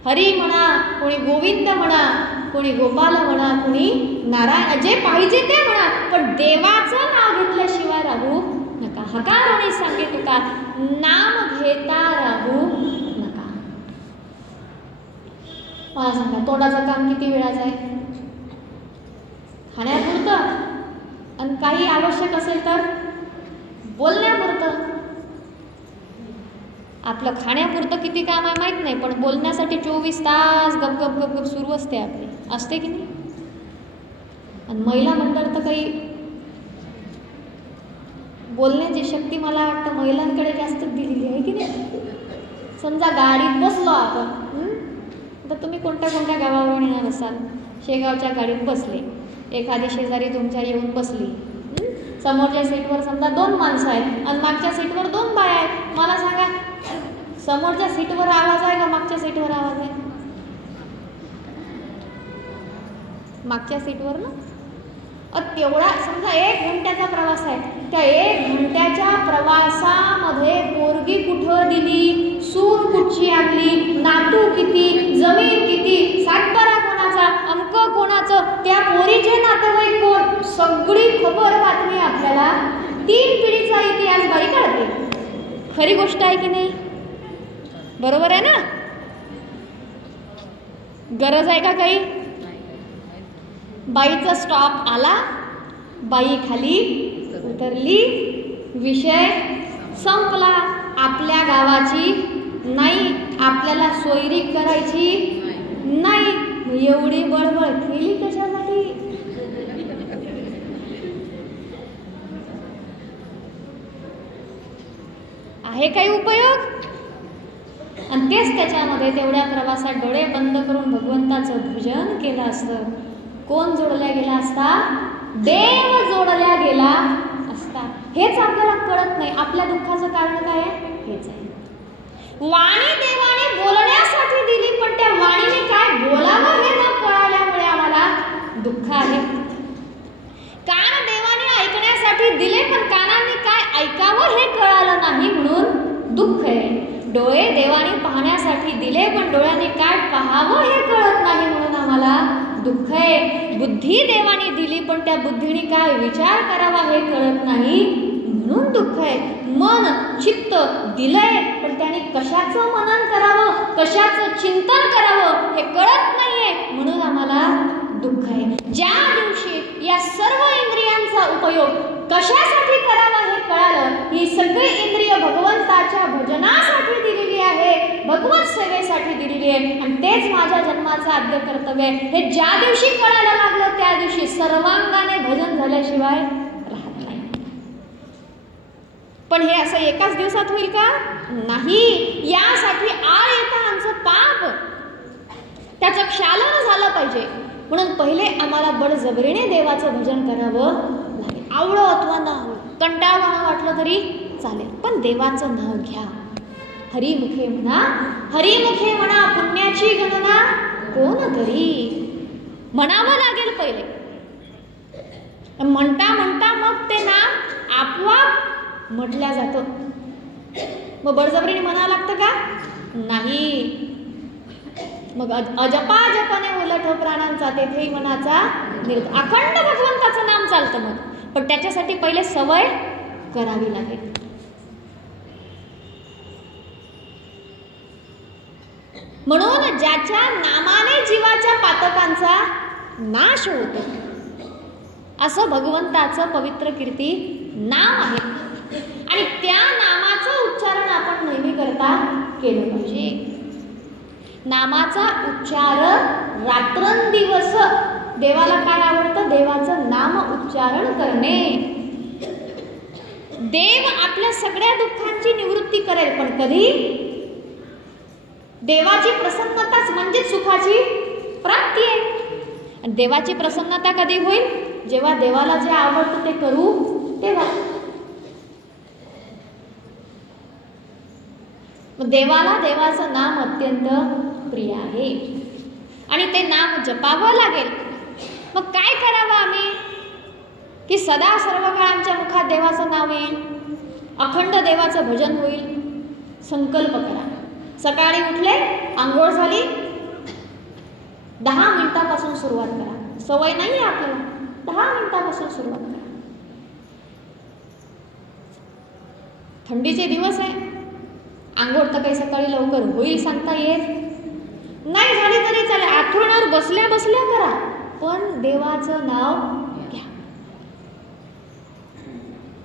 हरी म्हणा, कोणी गोविंद म्हणा, कोणी गोपाल म्हणा, कोणी नारायण, जे पाहिजे ते म्हणा, पण देवाचं नाव घेतल्याशिवाय राहू नका. हकाराने सांगे तुका, नाम घेता राहू नका. मला सांगा, तोंडाचं काम किती वेळाचं आहे? खाण्यापुरतं, आणि काही आवश्यक असेल तर बोलण्यापुरतं. आपलं खाण्यापुरतं किती काम आहे माहीत नाही, पण बोलण्यासाठी 24 तास गपगप गपगप सुरू असते आपली, असते की नाही? आणि महिला मंडळ तर काही बोलण्याची शक्ती मला वाटतं महिलांकडे जास्त दिलेली आहे की नाही. समजा गाडीत बसलो आपण, तर तुम्ही कोणत्या कोणत्या गावावरून येणार असाल, शेगावच्या गाडीत बसले, एखादी शेजारी तुमच्या येऊन बसली, समोरच्या सीटवर समजा 2 माणसं आहेत आणि मागच्या सीटवर 2 बाया आहेत. मला सांगा, समोरच्या सीटवर आवाज आहे का मागच्या सीटवर आवाज आहे? मागच्या सीटवर ना. तेवढा समजा 1 घंट्याचा प्रवास आहे, त्या 1 घंट्याच्या प्रवासामध्ये पोरगी कुठं दिली, सून कुठची आणली, नातू किती, जमीन किती, सातबारा कोणाचा, अंक कोणाचं, त्या पोरीचे नातेवाईक कोण, सगळी खबर बातमी आपल्याला 3 पिढीचा इतिहास बाई काढते. खरी गोष्ट आहे की नाही? बरोबर आहे ना? गरज आहे का काही? बाईचा स्टॉप आला, बाई खाली उतरली, विषय संपला. आपल्या गावाची नाही, आपल्याला सोयरी करायची नाही, एवढी बळबळ केली कशासाठी? आहे काही उपयोग? आणि तेच त्याच्यामध्ये तेवढ्या प्रवासात डोळे बंद करून भगवंताचं भजन केलं असतं, कोण जोडल्या गेला असता? देव जोडल्या गेला असता. हेच आपल्याला कळत नाही. आपल्या दुःखाचं कारण काय आहे? हेच आहे. वाणी देवाने बोलण्यासाठी दिली, पण त्या वाणीने काय बोलावं हे न कळाल्यामुळे आम्हाला दुःख आहे. कान देवाने ऐकण्यासाठी दिले, पण कानांनी काय ऐकावं हे कळालं नाही म्हणून दुःख आहे. डोळे देवाने पाहण्यासाठी दिले, पण डोळ्याने काय पाहावं हे कळत नाही म्हणून आम्हाला दुःख आहे. बुद्धी देवाने दिली, पण त्या बुद्धीने काय विचार करावा हे कळत नाही म्हणून दुःख आहे. मन चित्त दिलंय, पण त्याने कशाचं मनन करावं, कशाचं चिंतन करावं हे कळत नाहीये म्हणून आम्हाला दुःख आहे. ज्या दिवशी या सर्व इंद्रियांचा उपयोग कशासाठी करावा हे कळालं, ही सगळी इंद्रिय भगवंताच्या भजनासाठी दिलेली आहे, भगवत सेवेसाठी दिलेली आहे, आणि तेच माझ्या जन्माचं आद्य कर्तव्य आहे हे ज्या दिवशी कळायला लागलं, त्या दिवशी सर्वांगाने भजन झाल्याशिवाय राहत नाही. पण हे असं एकाच दिवसात होईल का? नाही. यासाठी आळ येतं आमचं पाप, त्याचं क्षालन झालं पाहिजे. म्हणून पहिले आम्हाला बळजबरीने देवाचं भजन करावं लागेल. आवडो अथवा ना आवडो, कंटाळवाणं वाटलं तरी चालेल, पण देवाचं नाव घ्या. हरिमुखे म्हणा, हरिमुखे म्हणा, पुण्याची गणना कोण करी. म्हणावं लागेल पहिले. म्हणता म्हणता मग ते नाव आपोआप म्हटल्या जातं. मग बळजबरीने म्हणावं लागतं का? नाही. मग अजपाजपणे उलट प्राणांचा तेथेही मनाचा निरोध. अखंड भगवंताचं नाम चालतं मग, पण त्याच्यासाठी पहिले सवय करावी लागेल. म्हणून ज्याच्या नामाने जीवाच्या पातकांचा नाश होतो असं भगवंताचं पवित्र कीर्ती नाम आहे, आणि त्या नामाचं उच्चारण आपण नेहमी करता केलं पाहिजे. नामाचा उच्चार रात्रंदिवस. देवाला काय आवडतं? देवाचं नाम उच्चारण करणे. देव आपल्या सगळ्या दुःखांची निवृत्ती करेल, पण कधी? देवाची प्रसन्नताच म्हणजे सुखाची प्राप्ती आहे. आणि देवाची प्रसन्नता कधी होईल? जेव्हा देवाला जे आवडतं ते करू तेव्हा. देवाला देवाचं नाम अत्यंत प्रिय आहे, आणि ते नाम जपावं लागेल. मग काय करावं आम्ही की सदा सर्व काळ आमच्या मुखात देवाचं नाव येईल, अखंड देवाचं भजन होईल? संकल्प करा. सकाळी उठले, आंघोळ झाली, 10 मिनिटापासून सुरुवात करा. सवय नाही आहे आपल्याला, 10 मिनिटापासून सुरुवात करा. थंडीचे दिवस आहे, आंघोळ तर काही सकाळी लवकर होईल सांगता येत नाही, झाली तरी चालेल. आठवड्यावर बसल्या बसल्या करा, पण देवाचं नाव घ्या.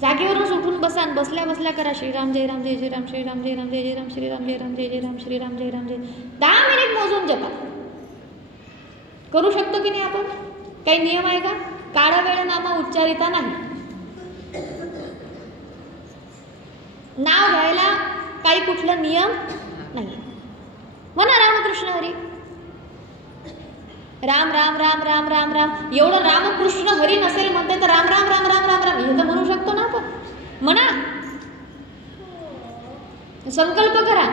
जागेवरूनच उठून बसा, बसल्या बसल्या करा. श्रीराम जय राम जय जय राम, श्रीराम जय राम जय जय राम, श्रीराम जय राम जय जय राम, श्रीराम जय राम जय. 10 मिनिट मोजून जपा. करू शकतो की नाही आपण? काही नियम आहे का? काळा वेळ नामा उच्चारिता नाही. नाव घ्यायला काही कुठलं नियम नाही. म्हणा रामकृष्ण हरी, राम राम राम राम राम राम. एवढं रामकृष्ण हरी नसेल म्हणते तर राम राम राम राम राम राम हे तर म्हणू शकतो ना आपण. म्हणा, संकल्प करा,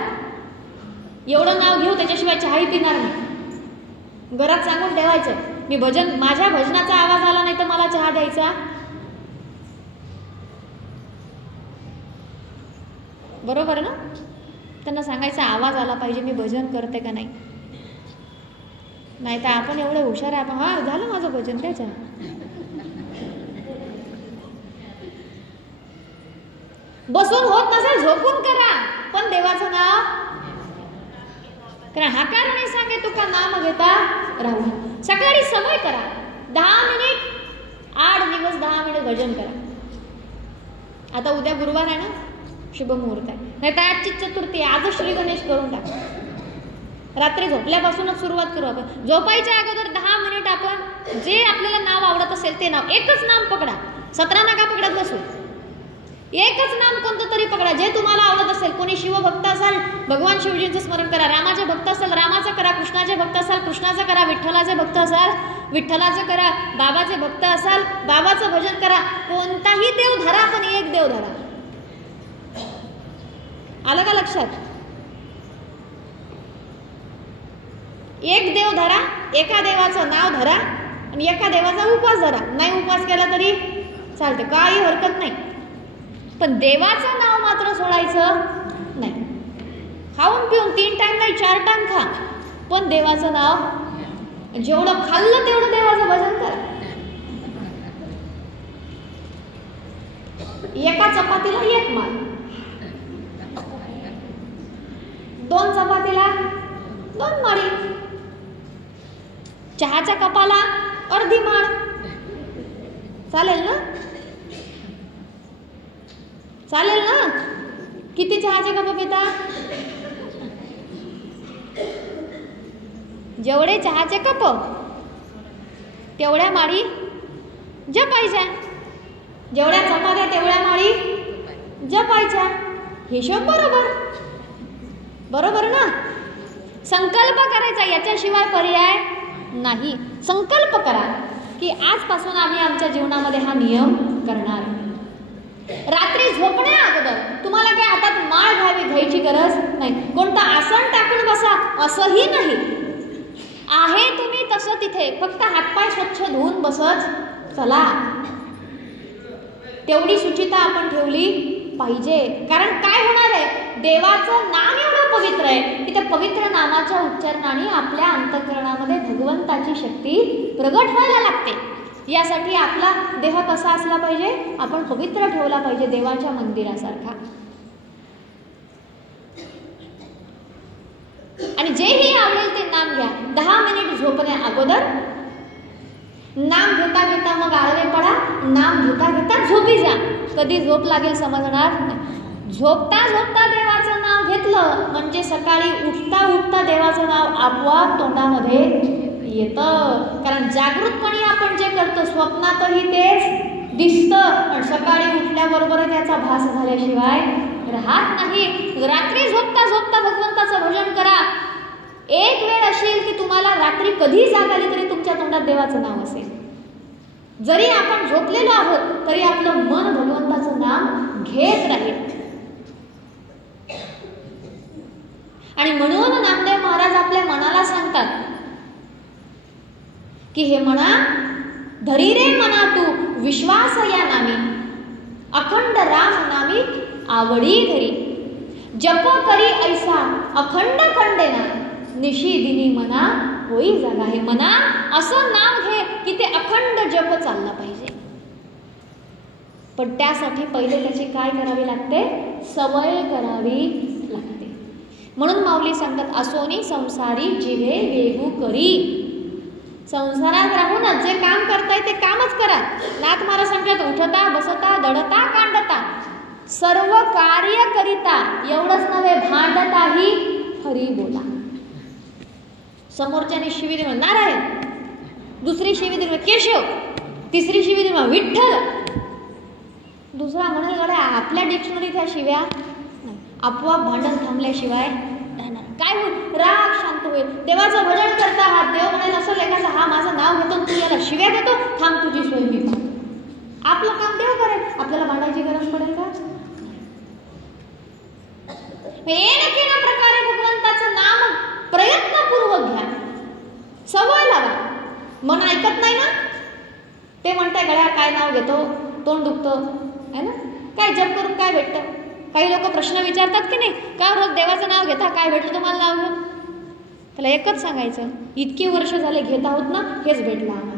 एवढं नाव घेऊ त्याच्याशिवाय चहाही पिणार नाही. घरात सांगून ठेवायचं, मी भजन, माझ्या भजनाचा आवाज आला नाही तर मला चहा द्यायचा. बरोबर ना? त्यांना सांगायचा आवाज आला पाहिजे, मी भजन करते का नाही. नाही तर आपण एवढे हुशार आहे, आपण हा झालं माझं भजन त्याच्या. बसून होत नसेल झोपून करा, पण देवाचं नाव. कारण हाकार नाही सांगे तुका नाम घेता राहू. सकाळी सवय करा, 10 मिनिट 8 दिवस 10 मिनिट भजन करा. आता उद्या गुरुवार आहे ना, शुभ मुहूर्त आहे. नाही तर आजची चतुर्थी, आजच श्री गणेश करून टाका. रात्री झोपल्यापासूनच सुरुवात करू आपण. झोपायच्या अगोदर 10 मिनिट आपण जे आपल्याला नाव आवडत असेल ते नाव, एकच नाम पकडा. 17 नका पकडत बसू. एकच नाम कोणतं तरी पकडा, जे तुम्हाला आवडत असेल. कोणी शिवभक्त असाल, भगवान शिवजींचं स्मरण करा. रामाचे भक्त असाल रामाचं करा, कृष्णाचे भक्त असाल कृष्णाचं करा, विठ्ठलाचे भक्त असाल विठ्ठलाचं करा, बाबाचे भक्त असाल बाबाचं भजन करा. कोणताही देव धरा, पण एक देव धरा. आलं का लक्षात? एक देव धरा, एका देवाचं नाव धरा, आणि एका देवाचा उपवास धरा, नाही उपवास केला तरी चालते, काही हरकत नाही, पण देवाचं नाव मात्र सोडायचं नाही. खाऊन पिऊन 3 टाइम नाही 4 टाइम खा, पण देवाचं नाव जेवढं खाल्लं तेवढं देवाचं भजन करा. एका चपातीला 1 माळ, 2 चपातीला 2 माळी, चहाच्या कपाला अर्धी माळ, चालेल ना? चालेल ना? किती चहाचे कप पिता? जेवढे चहाचे कप तेवढ्या माळी जपायच्या, जेवढ्या चपात्या तेवढ्या माळी जपायच्या. हिशोब बरोबर, बरोबर ना? संकल्प करायचा, याच्याशिवाय पर्याय नाही. संकल्प करा की आजपासून आम्ही आमच्या जीवनामध्ये हा नियम करणार. रात्री झोपण्या अगोदर तुम्हाला काय हातात माळ घ्यायची गरज नाही. कोणतं आसन टाकून बसा असंही नाही आहे, तुम्ही तसं तिथे फक्त हातपाय स्वच्छ धुवून बसत चला. तेवढी शुचिता आपण ठेवली पाहिजे. कारण काय होणार आहे, देवाचं नाम एवढं पवित्र आहे की त्या पवित्र नामाच्या उच्चारणाने आपल्या अंतःकरणामध्ये भगवंताची शक्ती प्रगट व्हायला लागते. यासाठी आपला देह कसा असला पाहिजे, आपण पवित्र ठेवला पाहिजे, देवाच्या मंदिरासारखा. आणि जेही आवडेल ते नाम घ्या. 10 मिनिट झोपण्या अगोदर नाम घेता घेता मग आळवे पडा, नाम घेता घेता झोपी जा. कधी झोप लागेल समजणार नाही. झोपता झोपता देवाचं नाव घेतलं म्हणजे सकाळी उठता उठता देवाचं नाव आपोआप तोंडामध्ये येतं. कारण जागृतपणे आपण जे करतो स्वप्नातही तेच दिसतं, पण सकाळी उठल्याबरोबर त्याचा भास झाल्याशिवाय राहत नाही. रात्री झोपता झोपता भगवंताचं भजन करा. एक वेळ असेल की तुम्हाला रात्री कधी जाग आली तरी तुमच्या तोंडात देवाचं नाव असेल. जरी आपण झोपलेलो आहोत तरी आपलं मन भगवंताचं नाम घेत राहील. आणि म्हणून नामदेव महाराज आपल्या मनाला सांगतात की हे मना, धरी रे मना तू विश्वास या नामी, अखंड राम नामी आवडी धरी, जप करी ऐसा अखंड खंडेना, निशी दिनी मना होई जागा. हे मना असं नाम घे की ते अखंड जप चालला पाहिजे. पण त्यासाठी पहिले त्याची काय करावी लागते, सवय करावी लागते. म्हणून माऊली सांगतात, असोनी संसारी जिवे वेगू करी. संसारात राहून जे काम करताय ते कामच करा. नाथ महाराज सांगतात, उठता बसता दडता कांडता सर्व कार्य करिता, एवढंच नव्हे भांडताही हरी बोला. समोरच्याने शिवी दिली नारायण, दुसरी शिवी दिली केशव, तिसरी शिवी दिली विठ्ठल, दुसरा म्हणेल गड्या आपल्या डिक्शनरीत ह्या शिव्या. आपोआप भांडण थांबल्याशिवाय काय होईल, राग शांत होईल. देवाचं भजन करता आहात, देव म्हणेल असं लेखाचा हा माझं नाव घेतो, तू याला शिव्या देतो, थांब तुझी सोय मी पाहतो. आपलं काम देव करेल, आपल्याला भांडायची गरज पडेल का? येणकेन प्रकारे भगवंताचं नाम प्रयत्नपूर्वक घ्या, सवय लावा. मन ऐकत नाही ना, ते म्हणताय गळ्या काय नाव घेतो, तोंड दुखतं आहे ना, काय जप करून काय भेटतं. काही लोक प्रश्न विचारतात की नाही, का रोज देवाचं नाव घेता, काय भेटलं तुम्हाला नाव घेऊन. त्याला एकच सांगायचं, इतकी वर्ष झाले घेत आहोत ना, हेच भेटलं आम्हाला.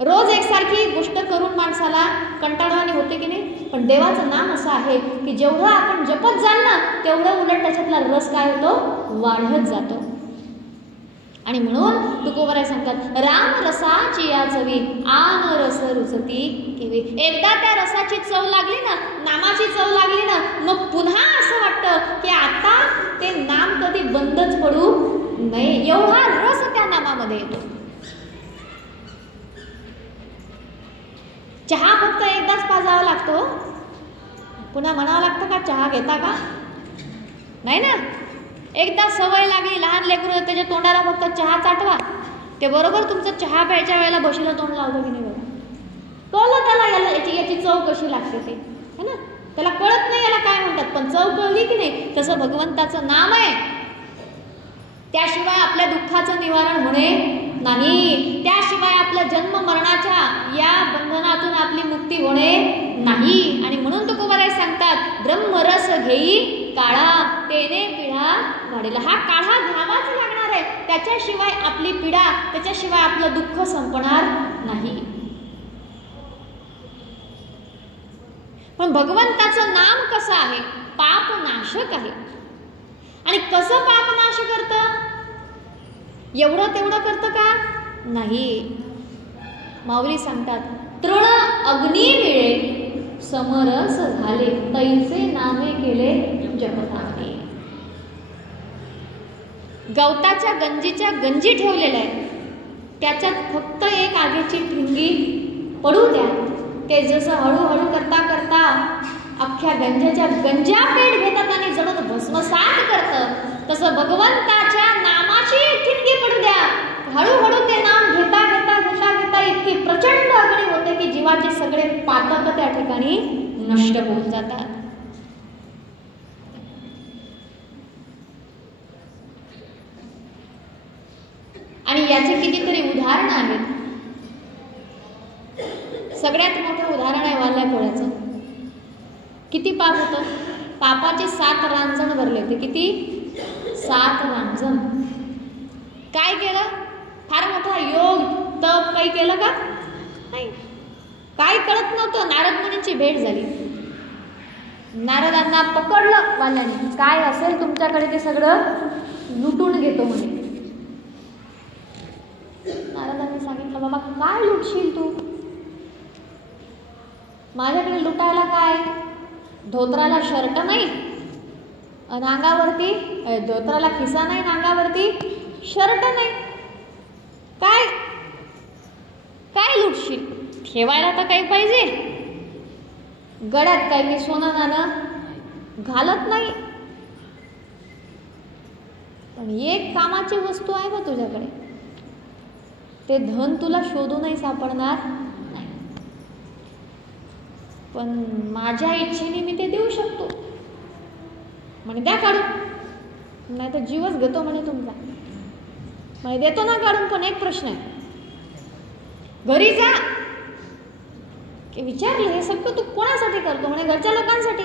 रोज एकसारखी गोष्ट करून माणसाला कंटाळवाणी होते की नाही. पण देवाचं नाम असं आहे की जेवढं आपण जपत जाल ना, तेवढं उलट त्याच्यातला रस काय होतो, वाढत जातो. आणि म्हणून तुकोबाराय सांगतात, राम रसाची या चवी आन रस रुचती केवी. एकदा त्या रसाची चव लागली ना, नामाची चव लागली ना, मग पुन्हा असं वाटतं की आता ते नाम कधी बंदच पडू नये, एवढा रस त्या नामामध्ये येतो. चहा फक्त एकदाच पाजावा लागतो, पुन्हा म्हणावं लागतं का चहा घेता का, नाही ना. एकदा सवय लागली, लहान लेकरू त्याच्या तोंडाला फक्त चहा चाटवा, ते बरोबर तुमचं चहा प्यायच्या वेळेला बशीला तोंड लावलं की नाही बघा. कळलं त्याला याची चव कशी लागते ते, है ना. त्याला कळत नाही याला काय म्हणतात, पण चव कळली की नाही. तसं भगवंताचं नाम आहे, त्याशिवाय आपल्या दुःखाचं निवारण होणे नाही. त्याशिवाय आपलं जन्म मरणाच्या या बंधनातून आपली मुक्ती होणे नाही. आणि म्हणून तुकोबाराय सांगतात, ब्रह्मरस घेई काळा तेने पिढा वाढेल. हा काढा घ्यावाच लागणार आहे. त्याच्याशिवाय आपली पीडा, त्याच्याशिवाय आपलं दुःख संपणार नाही. पण भगवंताचं नाम कसं आहे? पापनाशक आहे. आणि कसं पापनाश करतं? एवढं तेवढं करतं का? नाही. माऊली सांगतात, तृण अग्नी मिळे समरस झाले, तैसे नामे केले जपताने. गवताच्या गंजीच्या गंजी ठेवलेल्या आहेत, त्याच्यात फक्त एक आगीची ठिंगी पडू द्या. ते जसं हळूहळू करता करता अख्ख्या गंजाच्या गंजा पेट घेतात आणि जडत भस्मसात करतं, तसं भगवंताच्या नामाची ठिणगी पडू द्या. हळूहळू ते नाम घेता घेता घेता घेता इतकी प्रचंड अग्नी होते की जीवाचे सगळे पातक त्या ठिकाणी नष्ट होऊन जातात. आणि याचे कितीतरी उदाहरण आहेत. सगळ्यात मोठं उदाहरण आहे वाल्या पोळ्याचं. किती पाप होतं? पापाचे 7 रांजण भरले होते. किती? 7 रांजण. काय केलं? फार मोठा योग तप काही केलं का? नाही. काय कळत नव्हतं. नारद मुनींची भेट झाली. नारदांना पकडलं वाल्याने. काय असेल तुमच्याकडे ते सगळं लुटून घेतो म्हणे. नारदांनी सांगितलं, बाबा काय लुटशील तू? माझ्याकडे लुटायला काय? धोत्राला शर्ट नाही, अंगावरती धोत्राला खिसा नाही, अंगावरती शर्ट नाही. काय काय लुटशील? ठेवायला तर काही पाहिजे. गळ्यात काही मी सोनं नाणं घालत नाही, पण एक कामाची वस्तू आहे बा तुझ्याकडे. ते धन तुला शोधूनही सापडणार नाही, पण माझ्या इच्छेने मी ते देऊ शकतो. म्हणे द्या काढून, नाही तर जीवच घेतो म्हणे तुमचा. म्हणे देतो ना काढून, पण एक प्रश्न आहे. घरी जा की विचारलं हे सगळं तू कोणासाठी करतो? म्हणे घरच्या लोकांसाठी.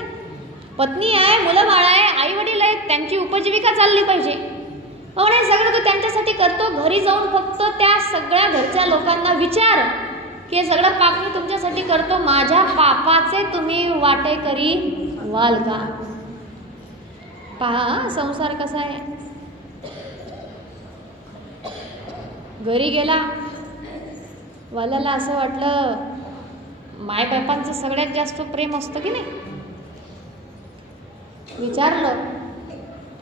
पत्नी आहे, मुलं बाळ आहे, आई वडील आहेत, त्यांची उपजीविका चालली पाहिजे. म्हणे सगळं तू त्यांच्यासाठी करतो. घरी जाऊन फक्त त्या सगळ्या घरच्या लोकांना विचार की हे सगळं पाप मी तुमच्यासाठी करतो, माझ्या पापाचे तुम्ही वाटेकरी व्हाल का? पहा संसार कसा आहे. घरी गेला, वाल्याला असं वाटलं मायबापांचं सगळ्यात जास्त प्रेम असतं की नाही. विचारलं,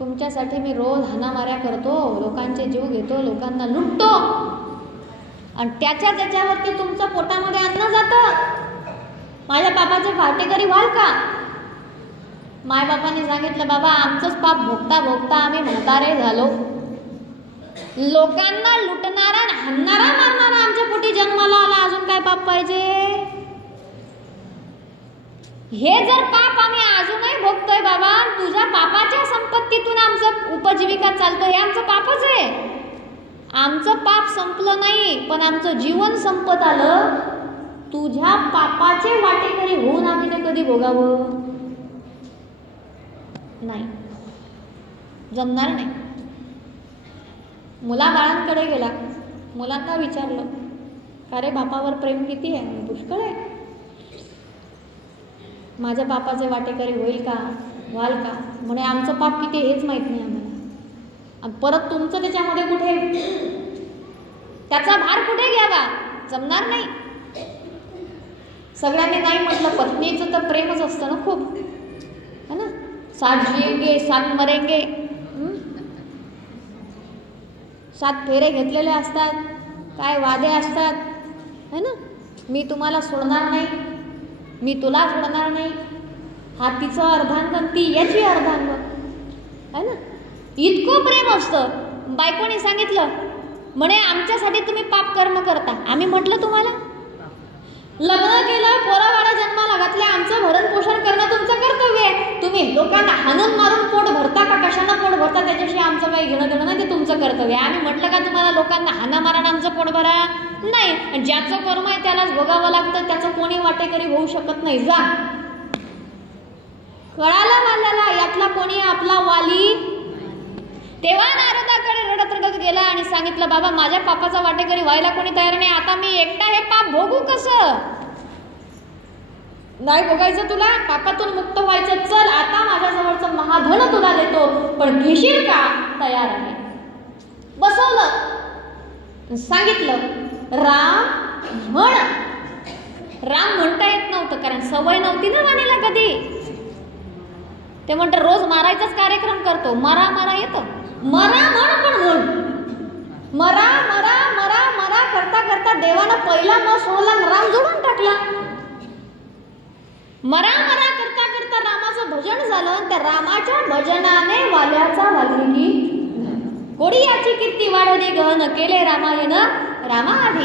तुमच्यासाठी मी रोज हाणामाऱ्या करतो, लोकांचे जीव घेतो, लोकांना लुटतो, आणि त्याच्यावरती तुमचं पोटामध्ये अन्न जातं. माझ्या पापाचे वाटेकरी व्हाल का? मायबापाने सांगितलं, बाबा आमचंच पाप भोगता भोगता आम्ही म्हातारे झालो. लोकांना लुटणारा, हाणणारा, मारणारा आमच्या पोटी जन्माला आला, अजून काय पाप पाहिजे? हे जर पाप आम्ही अजूनही भोगतोय बाबा, तुझ्या पापाच्या संपत्तीतून आमचं उपजीविका चालतं, हे आमचं पापच आहे. आमचं पाप संपलं नाही, पण आमचं जीवन संपत आलं. तुझ्या पापाचे वाटेकरी होऊन आम्ही ते कधी भोगावं? नाही, जमणार नाही. मुलाबाळांकडे गेला, मुलांना विचारलं, का रे बापावर प्रेम किती आहे? पुष्कळ आहे. माझ्या बापाचे वाटेकरी होईल का, व्हाल का? म्हणे आमचं पाप किती हेच माहीत नाही आम्हाला. आणि परत तुमचं त्याच्यामध्ये कुठे, त्याचा भार कुठे घ्यावा? जमणार नाही. सगळ्यांनी नाही म्हटलं. पत्नीचं तर प्रेमच असतं ना खूप, है ना. 7 जिएंगे 7 मरेंगे, 7 फेरे घेतलेले असतात, काय वादे असतात, है ना. मी तुम्हाला सोडणार नाही, मी तुला सोडणार नाही. हा तिचं अर्धांग, ती याची अर्धांग, है ना. इतकं प्रेम असतं. बायकोने सांगितलं, म्हणे आमच्यासाठी तुम्ही पाप कर्म करता. आम्ही म्हटलं तुम्हाला, लग्न केलं, पोराबाळा जन्माला घातले, आमचं भरण पोषण करणं तुमचं कर्तव्य आहे. तुम्ही लोकांना हाणून मारून पोट भरता का कशानं पोट भरता त्याच्याशी आमचं काही घेणं देणं नाही, ते तुमचं कर्तव्य आहे. आम्ही म्हटलं का तुम्हाला लोकांना हाना मारानं आमचं पोट भरा? नाही. ज्याचं कर्म आहे त्यालाच भोगावं लागतं, त्याचं कोणी वाटेकरी होऊ शकत नाही. जा, कळालं मानल्याला यातला कोणी आपला वाली. तेव्हा नारदाकडे रडत रडत गेला आणि सांगितलं, बाबा माझ्या पापाचा वाटेकरी व्हायला कोणी तयार नाही, आता मी एकटा हे पाप भोगू कसं? नाही भोगायचं तुला, पापातून मुक्त व्हायचं, चल आता माझ्याजवळचं महाधन तुला देतो, पण घेशील का? तयार आहे. बसवलं, सांगितलं राम म्हण. राम म्हणता येत नव्हतं कारण सवय नव्हती ना वाणीला कधी. ते म्हणतात रोज मारायचाच कार्यक्रम करतो, मरा मरा येतं, मरा म्हण पण म्हण. मरा मरा मरा मरा करता करता देवानं पहिला न सोडला, राम जोडून टाकला. मरा मरा करता करता रामाचं भजन झालं. त्या रामाच्या भजनाने वाल्याचा वाल्मिकी कोडी याची कीर्ती वाढली, गहन केले रामायण रामाआधी.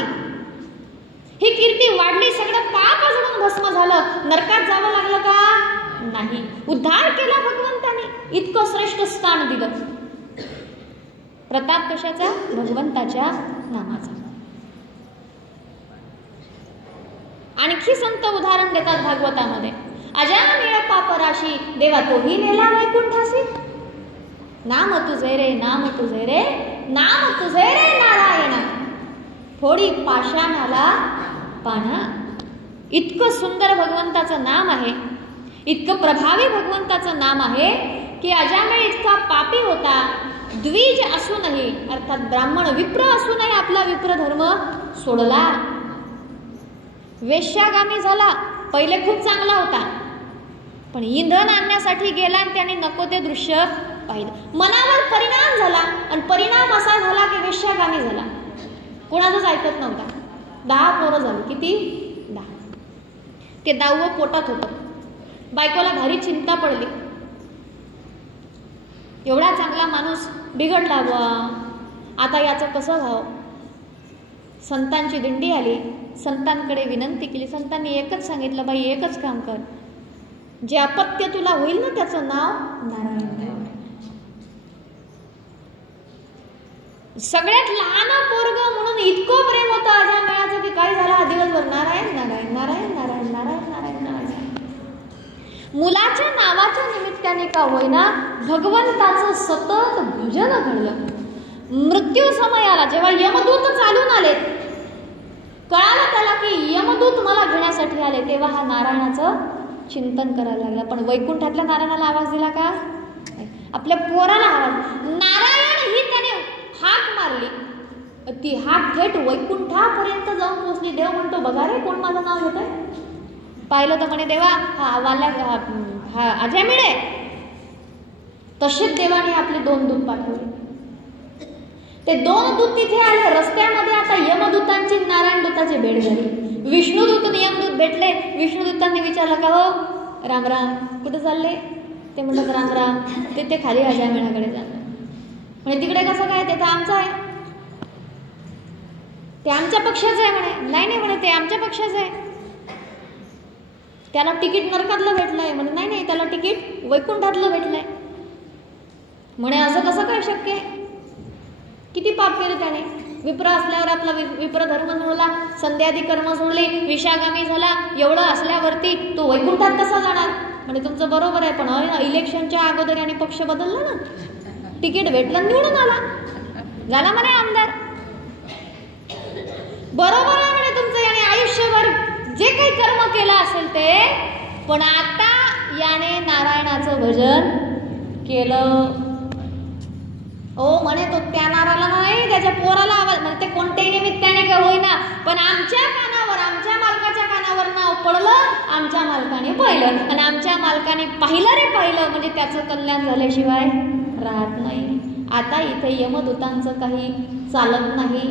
ही कीर्ती वाढली, सगळं पाप जळून भस्म झालं. नरकात जावं लागलं का? नाही. उद्धार केला भगवंताने, इतकं श्रेष्ठ स्थान दिलं. प्रताप कशाचा? भगवंताच्या नामाचा. आणखी संत उदाहरण देतात भागवतामध्ये. अजामिळ पापराशी देवा तोही नेला वैकुंठासी. नाम तुझे रे, नाम तुझे रे, नाम तुझे रे नारायण, थोडी पाषाणाला पाना. इतकं सुंदर भगवंताचं नाम आहे, इतकं प्रभावी भगवंताचं नाम आहे की अजामिळ इतका पापी होता, द्विज असूनही अर्थात ब्राह्मण विप्र असूनही आपला विप्र धर्म सोडला. वेश्यागामी झाला. पहिले खूप चांगला होता, पण इंधन आणण्यासाठी गेला आणि त्याने नको ते दृश्य पाहिलं. मनावर परिणाम झाला आणि परिणाम असा झाला की वेश्यागामी झाला. कोणाचंच ऐकत नव्हता. 10 पोरं झाली. किती? 10. ते 10वं पोटात होतं. बायकोला भारी चिंता पडली. एवढा चांगला माणूस बिघडला बुवा, आता याचं कसं व्हावं? संतांची दिंडी आली. संतांकडे विनंती केली. संतांनी एकच सांगितलं, बाई एकच काम कर, जे अपत्य तुला होईल ना त्याचं नाव नारायण ठेव. सगळ्यात लहान पोरग म्हणून इतकं प्रेम होतं अजामिळाचं की काय झालं, हा दिवसभर नारायण नारायण नारायण नारायण नारायण नारायण नारायण. मुलाच्या नावाच्या निमित्ताने का होईना भगवंताचं सतत भजन घडलं. मृत्यू समयाला जेव्हा यमदूत चालून आले, कळालं त्याला की यमदूत मला घेण्यासाठी आले, तेव्हा हा नारायणाचं चिंतन करायला लागला. पण वैकुंठातल्या नारायणाला आवाज दिला का? आपल्या पोराला आवाज. नारायण ही त्याने हाक मारली. ती हाक थेट वैकुंठापर्यंत जाऊन पोहोचली. देव म्हणतो, बघा रे कोण माझं नाव घेतंय. पाहिलं तर म्हणे, देवा हा वाल्या हा अजामिळ आहे. तसेच देवाने आपले 2 दूत पाठवले. ते 2 दूत तिथे आले. रस्त्यामध्ये आता यमदूतांची नारायण दूताची भेट झाली. विष्णुदूत आणि यमदूत भेटले. विष्णुदूतांनी विचारलं, का हो राम राम, कुठे चालले? ते म्हणतात राम राम. ते खाली अजामिळाकडे जाणार. म्हणजे तिकडे कसं काय? ते तर आमचं आहे. ते आमच्या पक्षाचं आहे म्हणे. नाही नाही म्हणे, ते आमच्या पक्षाचं आहे. त्याला तिकीट नरकातलं भेटलंय म्हणे. नाही नाही, त्याला तिकीट वैकुंठातलं भेटलंय म्हणे. असं कसं काय शक्य आहे? किती पाप केले त्याने. विप्र असल्यावर आपला विप्र धर्म सोडला, संध्यादी कर्म सोडले, विषागामी झाला. एवढं असल्यावरती तो वैकुंठात कसा जाणार? म्हणजे तुमचं बरोबर आहे, पण इलेक्शनच्या अगोदर याने पक्ष बदलला ना, तिकीट भेटलं, निवडून आला, झाला म्हणे आमदार. बरोबर आहे म्हणे तुमचं, याने आयुष्यभर जे काही कर्म केलं असेल ते, पण आता याने नारायणाचं भजन केलं. ओ म्हणे तो त्या नाराला नाही, त्याच्या पोराला आवाज. म्हणजे ते कोणत्याही निमित्ताने का होईना, पण आमच्या कानावर, आमच्या मालकाच्या कानावर नाव पडलं, आमच्या मालकाने पाहिलं, आणि आमच्या मालकाने पाहिलं रे पाहिलं म्हणजे त्याचं कल्याण झाल्याशिवाय राहत नाही. आता इथे यमदूतांचं काही चालत नाही.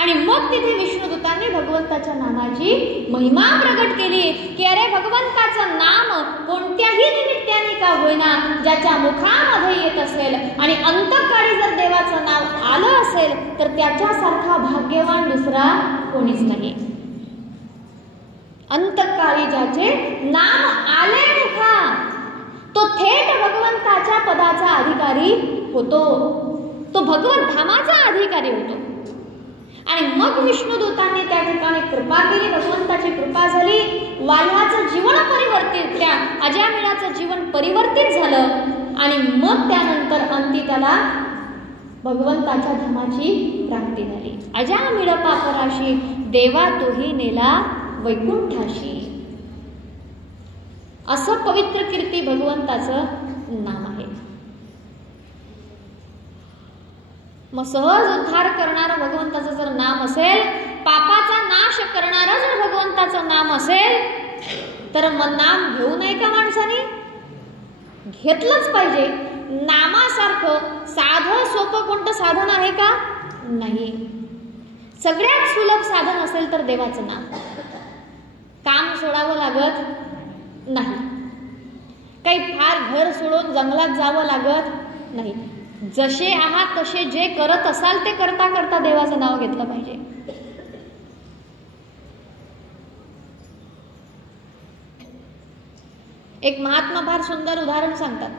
आणि मग तिथे विष्णुदूतांनी भगवंताच्या नामाची महिमा प्रगट केली की अरे भगवंताचं नाम कोणत्याही निमित्ताने का होईना ज्याच्या मुखामध्ये येत असेल आणि अंतकाळी जर देवाचं नाव आलं असेल तर त्याच्यासारखा भाग्यवान दुसरा कोणीच नाही. अंतकाळी ज्याचे नाम आले मुखा तो थेट भगवंताच्या पदाचा अधिकारी होतो, तो भगवत धामाचा अधिकारी होतो. आणि मग विष्णुदूतांनी त्या ठिकाणी कृपा केली, भगवंताची कृपा झाली, वाल्हाचं जीवन परिवर्तित, त्या अजामिळाचं जीवन परिवर्तित झालं आणि मग त्यानंतर अंती त्याला भगवंताच्या धामाची प्राप्ती झाली. अजामिळ पापराशी देवा तोही नेला वैकुंठाशी. असं पवित्र कीर्ती भगवंताचं नाम आहे. मग सहज उद्धार करणारं भगवंताचं जर नाम असेल, पापाचा नाश करणारं जर भगवंताचं नाम असेल, तर मग नाम घेऊ नये का माणसाने? घेतलंच पाहिजे. नामासारखं साधं सोपं कोणतं साधन आहे का? नाही. सगळ्यात सुलभ साधन असेल तर देवाचं नाम. काम सोडावं लागत नाही, काही फार घर सोडून जंगलात जावं लागत नाही. जसे आहात तसे जे करत असाल ते करता करता देवाचं नाव घेतलं पाहिजे. एक महात्मा फार सुंदर उदाहरण सांगतात.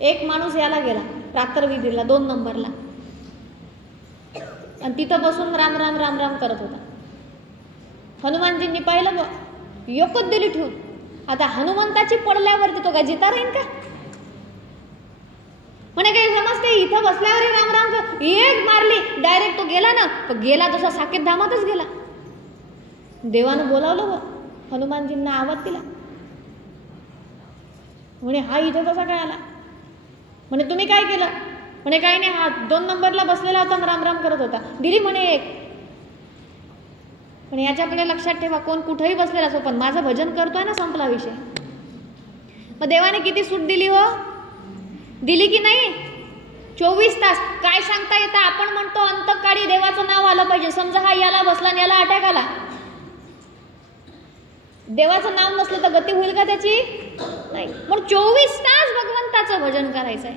एक माणूस याला गेला रात्रविधीला 2 नंबरला आणि तिथं बसून राम राम राम राम करत होता. हनुमानजींनी पाहिलं, योकच दिली ठेवून. आता हनुमंताची पडल्यावरती तो काय जिता राहील का? म्हणे काही समजते, इथं बसल्यावर राम राम एक मारली, डायरेक्ट तो गेला ना, तो गेला तसा साकेत धामातच गेला. देवानं बोलावलं हनुमानजींना, आवाज दिला. म्हणे हा इथं कसा काय आला? म्हणे तुम्ही काय केलं? म्हणे काही नाही, हा 2 नंबरला बसलेला होता, राम राम करत होता. दिली म्हणे एक. पण याच्याकडे लक्षात ठेवा, कोण कुठेही बसलेला असो, पण माझं भजन करतोय ना, संपला विषय. मग देवाने किती सूट दिली हो? दिली की नाही? 24 तास. काय सांगता येतं? आपण म्हणतो अंतकाळी देवाचं नाव आलं पाहिजे. समजा हा याला बसला आणि याला अटॅक आला, देवाचं नाव नसलं तर गती होईल का त्याची? नाही. मग 24 तास भगवंताचं भजन करायचं आहे.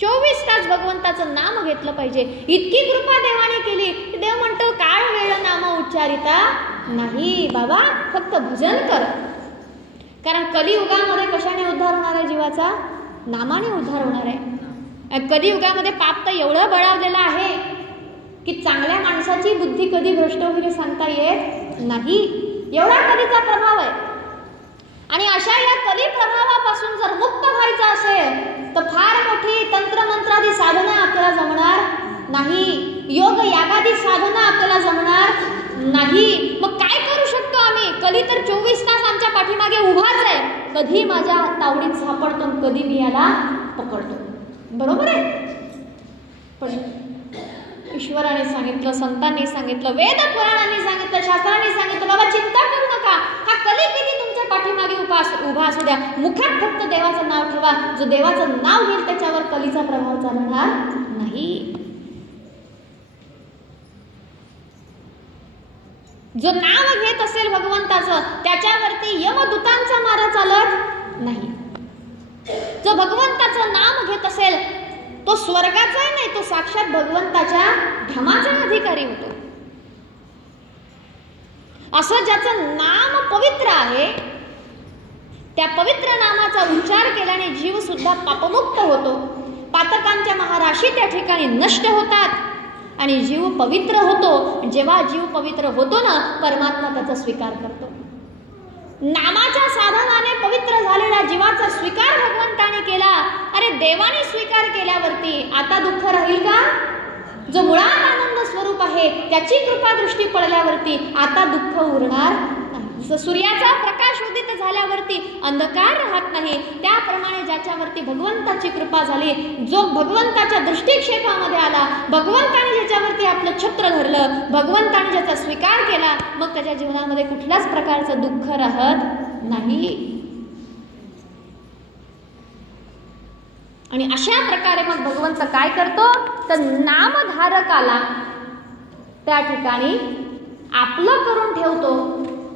24 तास भगवंताचं नाम घेतलं पाहिजे. इतकी कृपा देवाने केली. देव म्हणतो काळ वेळ नाम उच्चारिता नाही बाबा, फक्त भजन कर. कारण कलियुगामध्ये कशाने उद्धार होणार आहे जीवाचा? नामाने उद्धार होणार आहे. कलियुगामध्ये पाप तर एवढं बळावलेलं आहे की चांगल्या माणसाची बुद्धी कधी भ्रष्ट होईल सांगता येत नाही. एवढा कलीचा प्रभाव आहे. आणि अशा या कली प्रभावापासून जर मुक्त व्हायचं असेल तर फार मोठी तंत्रमंत्रादी साधना आपल्याला जमणार नाही, योग यागादी साधना आपल्याला जमणार नाही. मग काय करू शकतो आम्ही? कली तर 24 तास आमच्या पाठीमागे उभाच आहे. कधी माझ्या तावडीत सापडतो, कधी मी याला पकडतो. बरोबर आहे. पण ईश्वराने सांगितलं, संतांनी सांगितलं, वेद पुराणांनी सांगितलं, शास्त्रांनी सांगितलं, बाबा चिंता करू नका. हा कली किती तुमच्या पाठीमागे उभा असू द्या, मुखात फक्त देवाचं नाव ठेवा. जो देवाचं नाव घेईल त्याच्यावर कलीचा प्रभाव चालणार नाही. जो नाव घेत असेल भगवंताचं त्याच्यावरती यमदूतांचा मारा चालत नाही. जो भगवंताचं नाम घेत असेल तो स्वर्गाचाही नाही, तो साक्षात भगवंताच्या धामाचा अधिकारी होतो. असं ज्याचं नाम पवित्र आहे त्या पवित्र नामाचा उच्चार केल्याने जीव सुद्धा पापमुक्त होतो. पातकांच्या महाराशी त्या ठिकाणी नष्ट होतात आणि जीव पवित्र होतो. जेव्हा जीव पवित्र होतो ना, परमात्मा त्याचा स्वीकार करतो. नामाच्या साधनाने पवित्र झालेला जीवाचा स्वीकार भगवंताने केला. अरे देवाने स्वीकार केल्यावरती आता दुःख राहील का? जो मुळात आनंद स्वरूप आहे त्याची कृपा दृष्टी पडल्यावरती आता दुःख उरणार नाही. सूर्याचा प्रकाश उदित झाल्यावरती अंधकार राहत नाही, त्याप्रमाणे ज्याच्यावरती भगवंताची कृपा झाली, जो भगवंताच्या दृष्टिक्षेपामध्ये आला, भगवंताने ज्याच्यावरती आपलं छत्र धरलं, भगवंताने ज्याचा स्वीकार केला, मग त्याच्या जीवनामध्ये कुठल्याच प्रकारचं दुःख राहत नाही. आणि अशा प्रकारे मग भगवंत काय करतो तर नामधारकाला त्या ठिकाणी आपलं करून ठेवतो.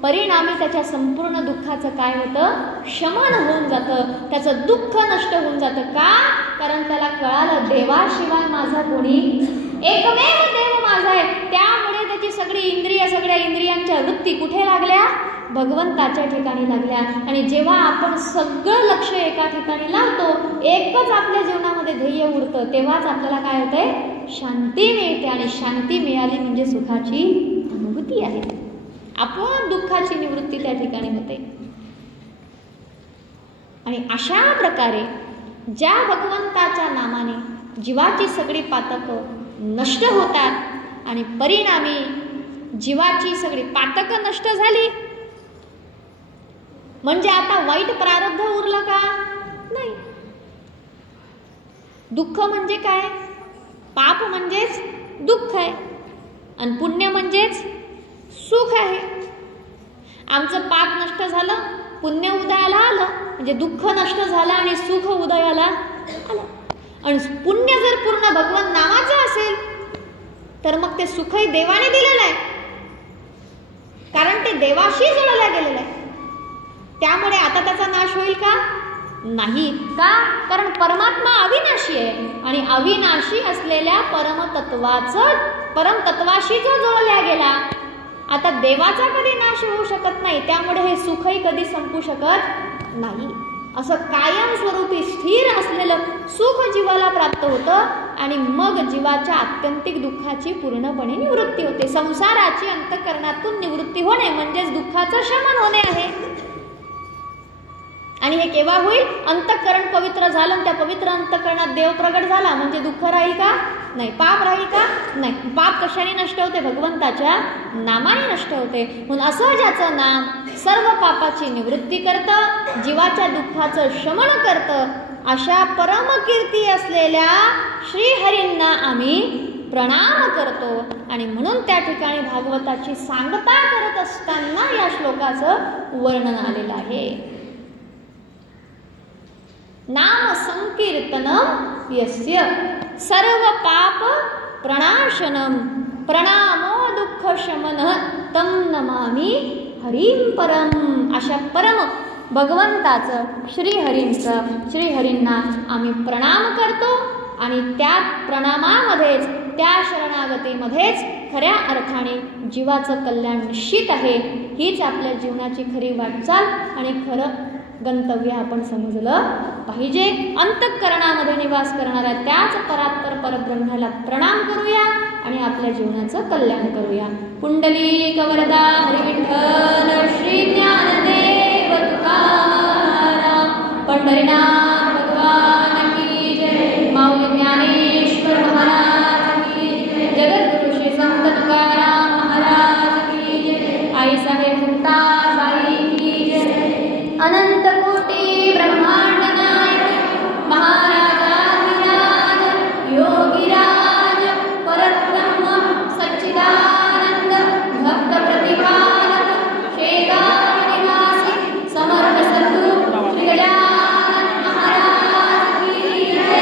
परिणामी त्याच्या संपूर्ण दुःखाचं काय होतं? शमन होऊन जातं. त्याचं दुःख नष्ट होऊन जातं. का? कारण त्याला कळालं देवाशिवाय माझा कोणी, एकमेव देव माझा आहे. त्यामुळे त्याची सगळी सगळ्या इंद्रियांच्या वृत्ती कुठे लागल्या? भगवंताच्या ठिकाणी लागल्या. आणि जेव्हा आपण सगळं लक्ष एका ठिकाणी लावतो, एकच आपल्या जीवनामध्ये ध्येय उरतं, तेव्हाच आपल्याला काय होतंय? शांती मिळते. आणि शांती मिळाली म्हणजे सुखाची अनुभूती आहे. आपोआप दुःखाची निवृत्ती त्या ठिकाणी होते. आणि अशा प्रकारे ज्या भगवंताच्या नामाने जीवाची सगळी पातकं नष्ट होतात आणि परिणामी जीवाची सगळी पातकं नष्ट झाली म्हणजे आता वाईट प्रारब्ध उरलं का? नाही. दुःख म्हणजे काय? पाप म्हणजेच दुःख आहे आणि पुण्य म्हणजेच सुख आहे. आमचं पाप नष्ट झालं, पुण्य उदयाला आलं म्हणजे दुःख नष्ट झालं आणि सुख उदयाला आलं. आणि पुण्य जर पूर्ण भगवान नावाचं असेल तर मग ते सुखही देवाने दिलेलं आहे, कारण ते देवाशी जोडल्या गेलेलं आहे. त्यामुळे आता त्याचा नाश होईल का? नाही. का? कारण परमात्मा अविनाशी आहे आणि अविनाशी असलेल्या परमतत्वाशी जो जोडल्या गेला, आता देवाचा कधी नाश होऊ शकत नाही. त्यामुळे हे सुखही कधी संपू शकत नाही. असं कायमस्वरूपी स्थिर असलेलं सुख जीवाला प्राप्त होतं आणि मग जीवाच्या आत्यंतिक दुःखाची पूर्णपणे निवृत्ती होते. संसाराची अंतःकरणातून निवृत्ती होणे म्हणजेच दुःखाचं शमन होणे आहे. आणि हे केव्हा होईल? अंतःकरण पवित्र झालं, त्या पवित्र अंतःकरणात देव प्रगट झाला म्हणजे दुःख राहील का? नाही. पाप राहील का? नाही. पाप कशाने नष्ट होते? भगवंताच्या नामाने नष्ट होते. म्हणून असं ज्याचं नाम सर्व पापाची निवृत्ती करतं, जीवाच्या दुःखाचं शमन करतं, अशा परमकीर्ती असलेल्या श्रीहरींना आम्ही प्रणाम करतो. आणि म्हणून त्या ठिकाणी भागवताची सांगता करत असताना या श्लोकाचं वर्णन आलेलं आहे. नाम संकीर्तनम यस्य सर्व पाप प्रणाशनम प्रणामो दुःख शमन तम नमामि हरिं परम. अशा परम भगवंताचं श्रीहरींना आम्ही प्रणाम करतो आणि त्या प्रणामामध्येच, त्या शरणागतीमध्येच खऱ्या अर्थाने जीवाचं कल्याण निश्चित आहे. हीच आपल्या जीवनाची खरी वाटचाल आणि खरं गंतव्य आपण समजलं पाहिजे. अंतःकरणामध्ये निवास करणाऱ्या त्याच परात्पर परब्रह्माला प्रणाम करूया आणि आपल्या जीवनाचं कल्याण करूया. पुंडलिक वरदा हरी विठ्ठल श्री ज्ञानदेव तुकाराम पंढरीनाथ भगवान की जय. माऊली ज्ञानेश्वर महाराज की जय. जगद्गुरु श्री संत तुकाराम महाराज की जय. आई साहेब मुक्ताबाई की जय. अनंत कोटी ब्रह्मांड नायक महाराजाधिराज योगीराज परब्रह्म सच्चिदानंद भक्त प्रतिपालक शेगाव निवासी समर्थ सद्गुरु श्री गजानन महाराज की जय.